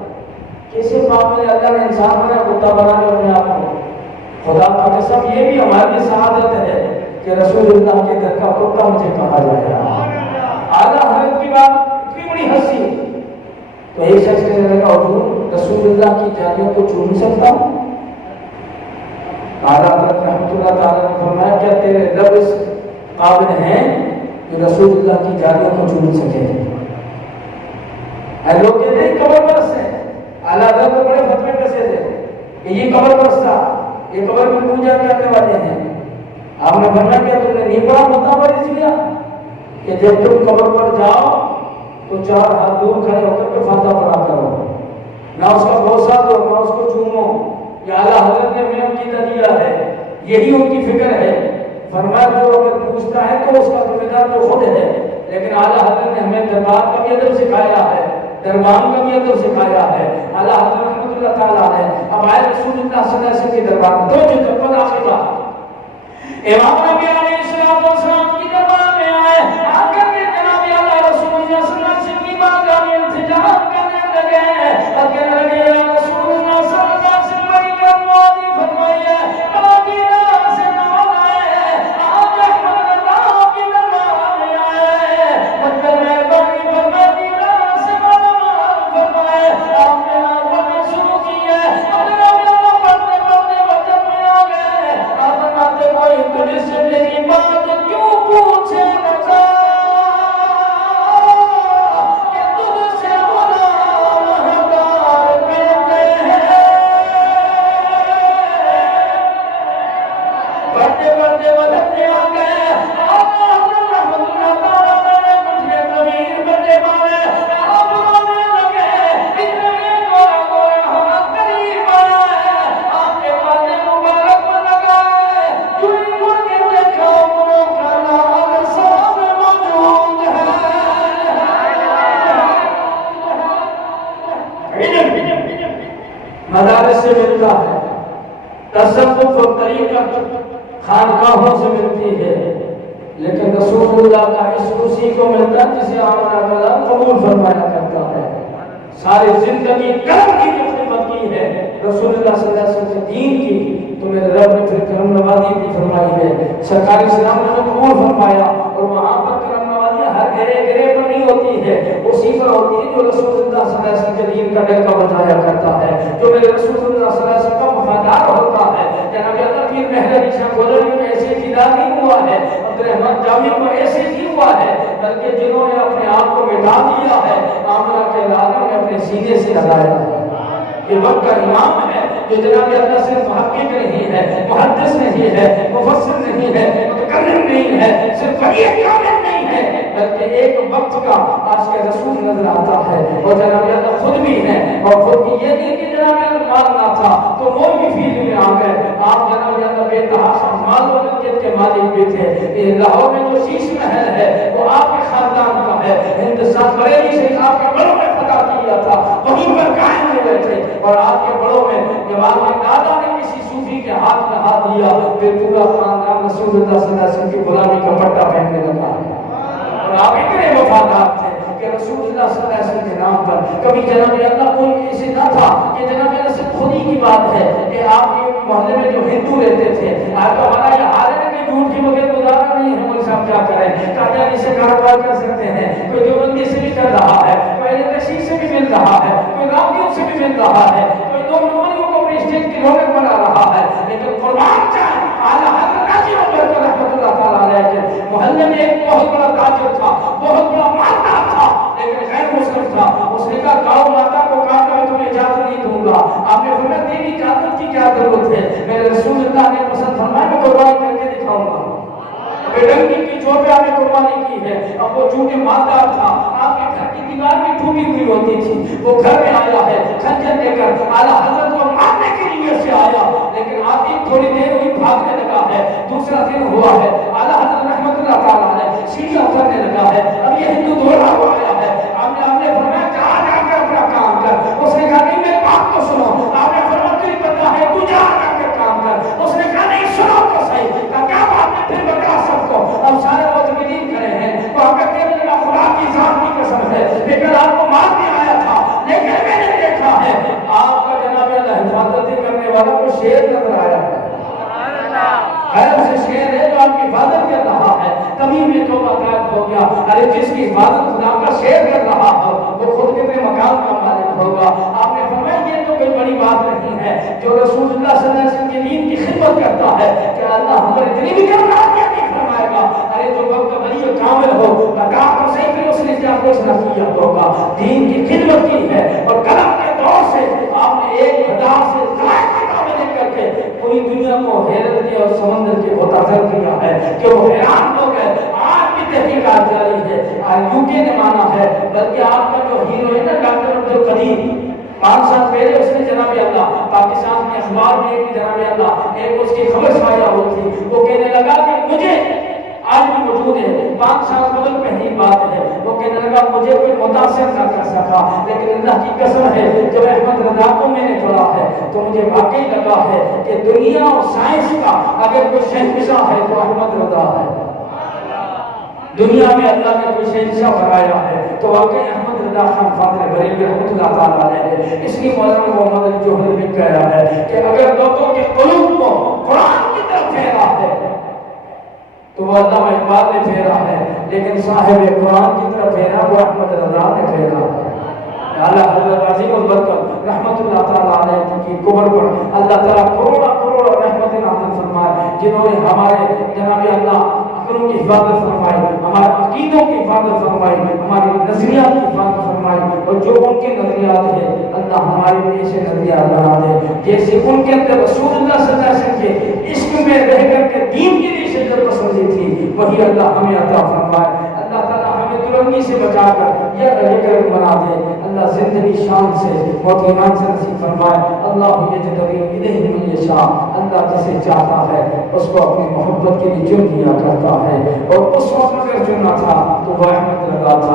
کسی بات میں اللہ نے انسان بنا کتا بنا کے اپنے آپ کو، خدا کا قسم یہ بھی ہماری سعادت ہے کہ رسول اللہ کے در کا کتا مجھے کہا جائے گا۔ اعلیٰ حضرت کی بات اتنی بڑی ہنسی، تو ایک شخص کہنے لگا حضور رسول اللہ کی جالیوں کو چوم سکتا ہوں؟ اعلیٰ حضرت رحمت اللہ تعالیٰ نے فرمایا کیا تیرے رب اس قابل ہیں جو رسول اللہ کی جالیوں کو چوم سکے؟ لوگ کہتے ہیں قبر پرست ہے، اعلیٰ حضرت کو بڑے فتوے کیسے تھے کہ یہ قبر پرست تھا، یہ قبر میں پوجا کرنے والے ہیں۔ آپ نے فرمایا کیا تم نے نہیں پڑھا مطابق اس لیے کہ جب تم قبر پر جاؤ تو 4 ہاتھ دور کھڑے ہو کر کے فاتحہ پڑھا کرو، نہ اس کا بوسہ دو نہ اس کو چومو۔ یہ اعلیٰ حضرت نے ہمیں ان کی دیا ہے، یہی ان کی فکر ہے۔ فرمایا جو اگر پوچھتا ہے تو اس کا ذمہ دار تو خود ہے، لیکن اعلیٰ حضرت نے ہمیں دربار کا بھی ادب سکھایا ہے، دربان کا بھی ادب سکھایا ہے۔ اعلیٰ حضرت رحمت اللہ تعالیٰ ہے اب آئے رسول اللہ صلی اللہ علیہ وسلم کے دربار میں، دو جو تک آخر بات امام نبی علیہ السلام کی دربار میں آئے، آ کر کے جناب اللہ رسول اللہ صلی اللہ علیہ وسلم کی بارگاہ میں التجا کرنے لگے اور کہنے لگے یا رسول اللہ صلی اللہ علیہ وسلم بڑی کرمانی فرمائیے، مدینہ سے نام آئے، آج احمد اللہ کی دربار میں آئے، مطلب میں بڑی مدینہ سے نام فرمائے، آپ نے نام پڑھنا شروع کیا، اگر آپ نام پڑھتے پڑھتے وجب میں آ گئے، آپ بناتے کوئی تجھ سے میری بات کیوں سے ملتا ہے، تصوف و طریقت خانقاہوں سے ملتی ہے، لیکن رسول اللہ کا عشق اسی کو ملتا ہے جسے آمنہ والا قبول فرمایا کرتا ہے۔ ساری زندگی کرم کی جو خدمت کی ہے رسول اللہ صلی اللہ علیہ وسلم کے دین کی، تو میرے رب نے پھر کرم نوازی بھی فرمائی ہے۔ سرکار اسلام نے قبول فرمایا، اور وہاں پر کرم نوازی ہر گرے پر نہیں ہوتی ہے، اسی پر ہوتی ہے جو رسول اللہ صلی اللہ علیہ وسلم کے دین کا ڈنکا بجایا کرتا ہے، جو میرے رسول اللہ صلی اللہ علیہ وسلم کا وفادار ہوتا ہے۔ جناب اللہ پیر مہر علی شاہ گولوی میں ایسے فدا نہیں ہوا ہے، عبدالرحمن جامی کو ایسے نہیں ہوا ہے، بلکہ جنہوں نے اپنے آپ کو مٹا دیا ہے آمنہ کے لالوں نے اپنے سینے سے لگایا ہے۔ یہ وقت کا امام ہے جو جناب اللہ سے محقق نہیں ہے، محدث نہیں ہے، مفسر نہیں ہے، متکلم نہیں ہے، صرف وحی کامل نہیں ہے، بلکہ ایک وقت کا آج کے رسول نظر آتا ہے۔ اور جناب اللہ خود بھی ہے، اور خود بھی یہ نہیں کہ جناب اللہ مالنا تھا تو وہ بھی فیلڈ میں آ گئے۔ آپ جناب اللہ بے تحاشا مال و ملکیت کے مالک بھی تھے۔ لاہور میں جو شیش محل ہے وہ آپ کے خاندان کا ہے، ہندوستان بریلی سے آپ کے بڑوں نے فتح کیا تھا، وہیں پر قائم ہوئے تھے، اور آپ کے بڑوں میں جب آپ کے دادا نے کسی صوفی کے ہاتھ میں ہاتھ دیا پھر پورا خاندان رسول اللہ صلی اللہ علیہ وسلم کی غلامی کا پٹا پہننے لگا، اور آپ اتنے وفادار تھے کہ رسول اللہ صلی اللہ علیہ وسلم کے نام پر کبھی جناب اللہ کوئی ایسے نہ تھا کہ جناب اللہ صرف خود ہی کی بات ہے کہ آپ کے محلے میں جو ہندو رہتے تھے، آپ کا ہمارا یہ حال ہے کہ جھوٹ کی بغیر گزارا نہیں ہے، مولوی صاحب کیا کریں، قادیانی سے کاروبار کر سکتے ہیں، کوئی دیوبندی سے بھی کر رہا ہے، کوئی اہل تشیع سے بھی مل رہا ہے، کوئی رابطیوں سے بھی مل رہا ہے، کوئی دو نمائیوں کو اپنی اسٹیج کی رونق بنا رہا ہے، لیکن قربان چاہے اعلیٰ حضرت ناظر عمر رحمۃ اللہ تعالیٰ علیہ کے محلے میں ایک بہت بڑا تاجر تھا، بہت بڑا مالدار تھا، لیکن غیر مسلم تھا۔ اس نے کہا گاؤں ماتا کو کہا کہ میں تمہیں اجازت نہیں دوں گا۔ آپ نے فرمایا تیری اجازت کی کیا ضرورت ہے، میرے رسول اللہ نے پسند فرمایا میں قربانی کر کے دکھاؤں گا۔ بیڈنگی کی جو پہ آپ نے قربانی کی ہے، اب وہ چونکہ مالدار تھا، آپ کے گھر کی دیوار بھی ٹوٹی ہوئی ہوتی تھی، وہ گھر میں آیا ہے خنجر لے کر اعلیٰ حضرت کو مارنے کی نیت سے آیا، لیکن آتی تھوڑی دیر ہوئی بھاگنے لگا ہے۔ دوسرا دن ہوا ہے، اعلیٰ حضرت رحمۃ اللہ تعالیٰ علیہ سیڑھیاں اترنے لگا ہے، اب یہ ہندو دوڑا ہوا آیا ہے۔ آپ نے فرمایا جا کر اپنا کام کر۔ اس نے کہا نہیں میری بات تو سنو۔ آپ نے فرمایا تجھے پتا ہے تو جا کر کام کر۔ اس نے کہا نہیں سنو تو صحیح۔ کہا کیا بات ہے پھر بتا سب کو۔ اب سارے متقدین کھڑے ہیں، تو آپ کہتے ہیں میرا خدا کی ذات کی قسم ہے لیکن آپ کو مارنے آیا تھا، لیکن میں نے دیکھا ہے آپ کا جناب اللہ حفاظت کرنے والا کو شیر نظر آیا ہے، غیب سے شیر ہے جو آپ کی حفاظت کر رہا ہے۔ تبھی میں توبہ قائم ہو گیا، ارے جس کی حفاظت خدا کا شیر کر رہا ہو وہ خود کتنے مقام کا مالک ہوگا۔ آپ نے فرمایا یہ تو کوئی بڑی بات نہیں ہے، جو رسول اللہ صلی اللہ علیہ وسلم کے دین کی خدمت کرتا ہے کہ اللہ ہمارے اتنی بھی کرنا نہیں فرمائے گا۔ ارے جو وقت ولی کامل ہو بتا تو صحیح کہ اس نے کیا کچھ نہ کیا ہوگا، دین کی خدمت کی ہے، اور قلم کے دور سے آپ نے 1000 سے زائد کتابیں لکھ کر کے پوری دنیا کو حیرت کی اور سمندر کی متاثر کیا ہے کہ وہ حیران ہو گئے۔ آج بھی تحقیقات جاری ہے، UK نے مانا ہے، بلکہ آپ کا جو ہیرو ہے نا ڈاکٹر عبدالقدیر 5 سال پہلے اس نے جناب اللہ پاکستان کے اخبار میں ایک جناب اللہ ایک اس کی خبر شائع ہوئی تھی، وہ کہنے لگا کہ مجھے آج بھی موجود ہے 5 سال قبل پہلی بات ہے، وہ کہنے لگا مجھے کوئی متاثر نہ کر سکا، لیکن اللہ کی قسم ہے جب احمد رضا کو میں نے پڑھا ہے تو مجھے واقعی لگا ہے کہ دنیا اور سائنس کا اگر کوئی شہنشاہ ہے تو احمد رضا ہے۔ دنیا میں اللہ نے کوئی شہنشاہ بنایا ہے تو واقعی احمد رضا خان فاضل بریلوی رحمۃ اللہ تعالیٰ علیہ ہے۔ اس لیے مولانا محمد علی جوہری بھی کہہ رہا ہے کہ اگر لوگوں کے قلوب کو قرآن کی طرف پھیرا ہے تو وہ علامہ اقبال نے پھیرا ہے، لیکن صاحب قرآن کی طرف پھیرا وہ احمد رضا نے پھیرا ہے۔ اعلیٰ حضرت عظیم البرکت رحمۃ اللہ تعالیٰ علیہ کی قبر پر اللہ تعالیٰ کروڑا رحمت نازل فرمائے، جنہوں نے ہمارے جناب اللہ عقلوں کی حفاظت فرمائی، ہمارے عقیدوں کی حفاظت فرمائی، ہمارے نظریات کی حفاظت فرمائی، اور جو ان کے نظریات ہیں اللہ ہمارے لیے ایسے نظریات بنا دے جیسے ان کے اندر رسول اللہ صلی اللہ علیہ وسلم کے عشق میں رہ کر کے دین کے لیے شدت پسندی تھی، وہی اللہ ہمیں عطا فرمائے۔ اللہ تعالیٰ ہمیں ترنگی سے بچا کر یہ کرم بنا دے، اللہ زندگی شان سے موت ایمان سے نصیب فرمائے۔ اللہ یجتبی الیہ من یشاء، اللہ جسے چاہتا ہے اس کو اپنی محبت کے لیے چن لیا کرتا ہے، اور اس وقت اگر چننا تھا تو وہ احمد رضا تھا۔